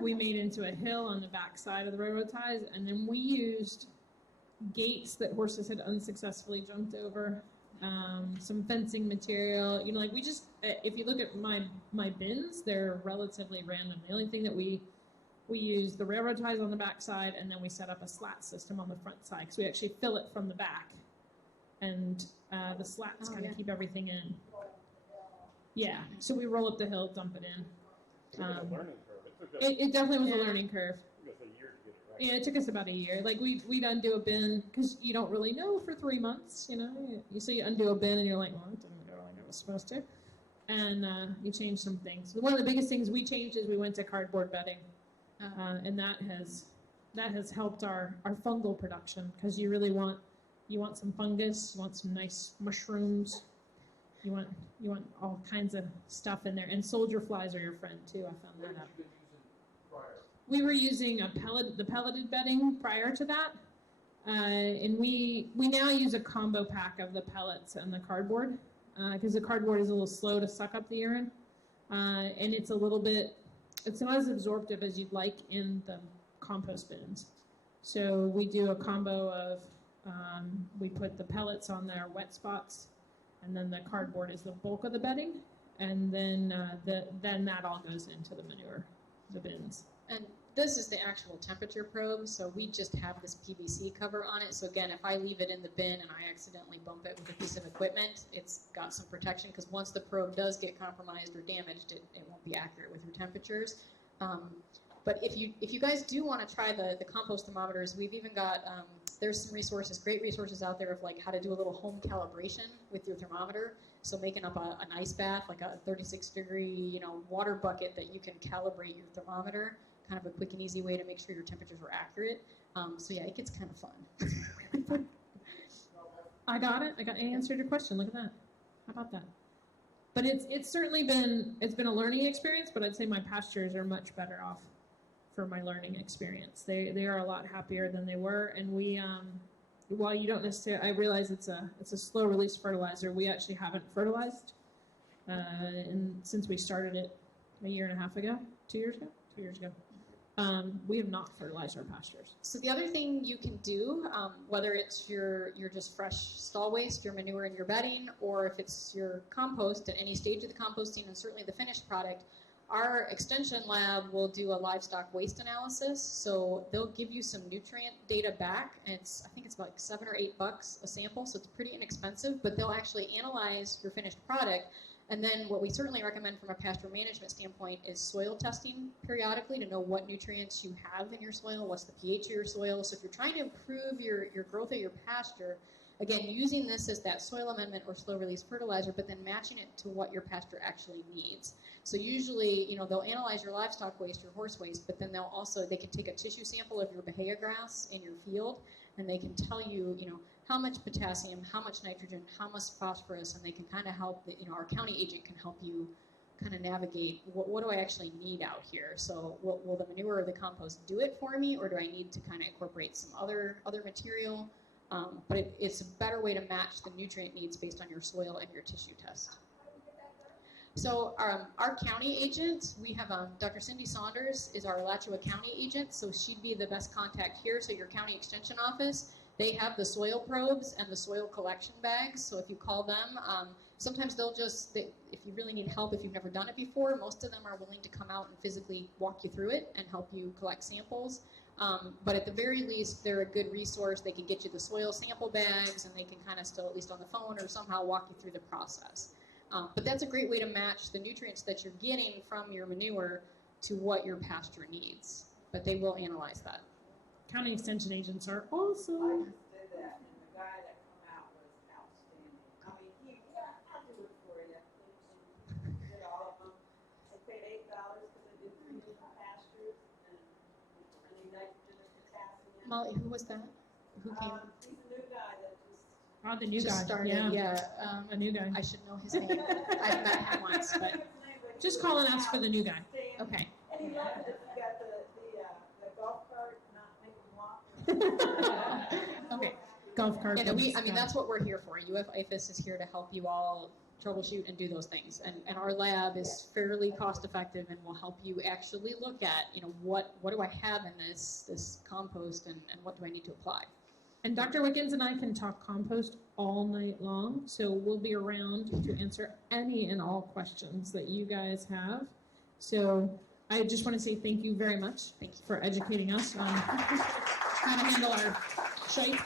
we made into a hill on the backside of the railroad ties, and then we used gates that horses had unsuccessfully jumped over. Some fencing material, like we just, if you look at my bins, they're relatively random. The only thing that we use the railroad ties on the back side, and then we set up a slat system on the front side, because we actually fill it from the back, and the slats kind of keep everything in. Yeah, so we roll up the hill, dump it in. It was a learning curve. It definitely was a learning curve. It took us a year to get it right. Yeah, it took us about a year. Like we'd undo a bin because you don't really know for 3 months. So you undo a bin and you're like, well, it didn't go like it was supposed to, and you change some things. One of the biggest things we changed is we went to cardboard bedding, and that has helped our fungal production, because you really want some fungus, you want some nice mushrooms, you want all kinds of stuff in there, and soldier flies are your friend too. I found What that have out. you been using prior? We were using the pelleted bedding prior to that, and we now use a combo pack of the pellets and the cardboard, because the cardboard is a little slow to suck up the urine, and it's not as absorptive as you'd like in the compost bins. So we do a combo of, we put the pellets on their wet spots, and then the cardboard is the bulk of the bedding, and then that all goes into the manure, the bins. And this is the actual temperature probe, so we just have this PVC cover on it. So again, if I leave it in the bin and I accidentally bump it with a piece of equipment, it's got some protection, because once the probe does get compromised or damaged, it won't be accurate with your temperatures. But if you guys do want to try the compost thermometers, we've even got, there's some resources, great resources out there of like how to do a little home calibration with your thermometer. So making up an ice bath, like a 36 degree, water bucket that you can calibrate your thermometer, kind of a quick and easy way to make sure your temperatures are accurate. So yeah, it gets kind of fun. I got it. I answered your question. Look at that. How about that? But it's certainly been a learning experience. But I'd say my pastures are much better off for my learning experience. They are a lot happier than they were. And we, while you don't necessarily, I realize it's a slow release fertilizer. We actually haven't fertilized, and since we started it a year and a half ago, 2 years ago. We have not fertilized our pastures. So the other thing you can do, whether it's your just fresh stall waste, your manure in your bedding, or if it's your compost at any stage of the composting, and certainly the finished product, our extension lab will do a livestock waste analysis. So they'll give you some nutrient data back, and I think it's about $7 or $8 a sample, so it's pretty inexpensive, but they'll actually analyze your finished product And then what we certainly recommend from a pasture management standpoint is soil testing periodically to know what nutrients you have in your soil, what's the pH of your soil. So if you're trying to improve your growth of your pasture, again, using this as that soil amendment or slow release fertilizer, but then matching it to what your pasture actually needs. So usually, they'll analyze your livestock waste, your horse waste, but then they can take a tissue sample of your Bahia grass in your field, and they can tell you, how much potassium, how much nitrogen, how much phosphorus, and they can kind of help, our county agent can help you kind of navigate, what do I actually need out here? So will the manure or the compost do it for me, or do I need to kind of incorporate some other material? But it's a better way to match the nutrient needs based on your soil and your tissue test. So our county agent, we have Dr. Cindy Saunders is our Alachua County agent, so she'd be the best contact here. So your county extension office, they have the soil probes and the soil collection bags. So if you call them, sometimes if you really need help, if you've never done it before, most of them are willing to come out and physically walk you through it and help you collect samples. But at the very least, they're a good resource. They can get you the soil sample bags, and they can kind of still, at least on the phone or somehow, walk you through the process. But that's a great way to match the nutrients that you're getting from your manure to what your pasture needs. But they will analyze that. County extension agents are I awesome. just did that, and the guy that come out was outstanding. I mean, I do it for you. Did all of them. I paid $8 because I did 3 different pastures, and any nitrogen and potassium. Molly, who was that? Who came? He's a new guy that just. Oh, the new just guy. started? Yeah, Yeah. a new guy. I should know his name. I've met him once, but Just call and ask for the new guy. okay. And he loves it if you got the golf cart, not make him walk. Okay. Golf cart. Yeah, no, that's what we're here for. UF-IFAS is here to help you all troubleshoot and do those things. And our lab is fairly cost effective and will help you actually look at, what do I have in this compost and what do I need to apply. And Dr. Wickens and I can talk compost all night long, so we'll be around to answer any and all questions that you guys have. So I just want to say thank you very much Thank you. for educating us on how to handle our shite.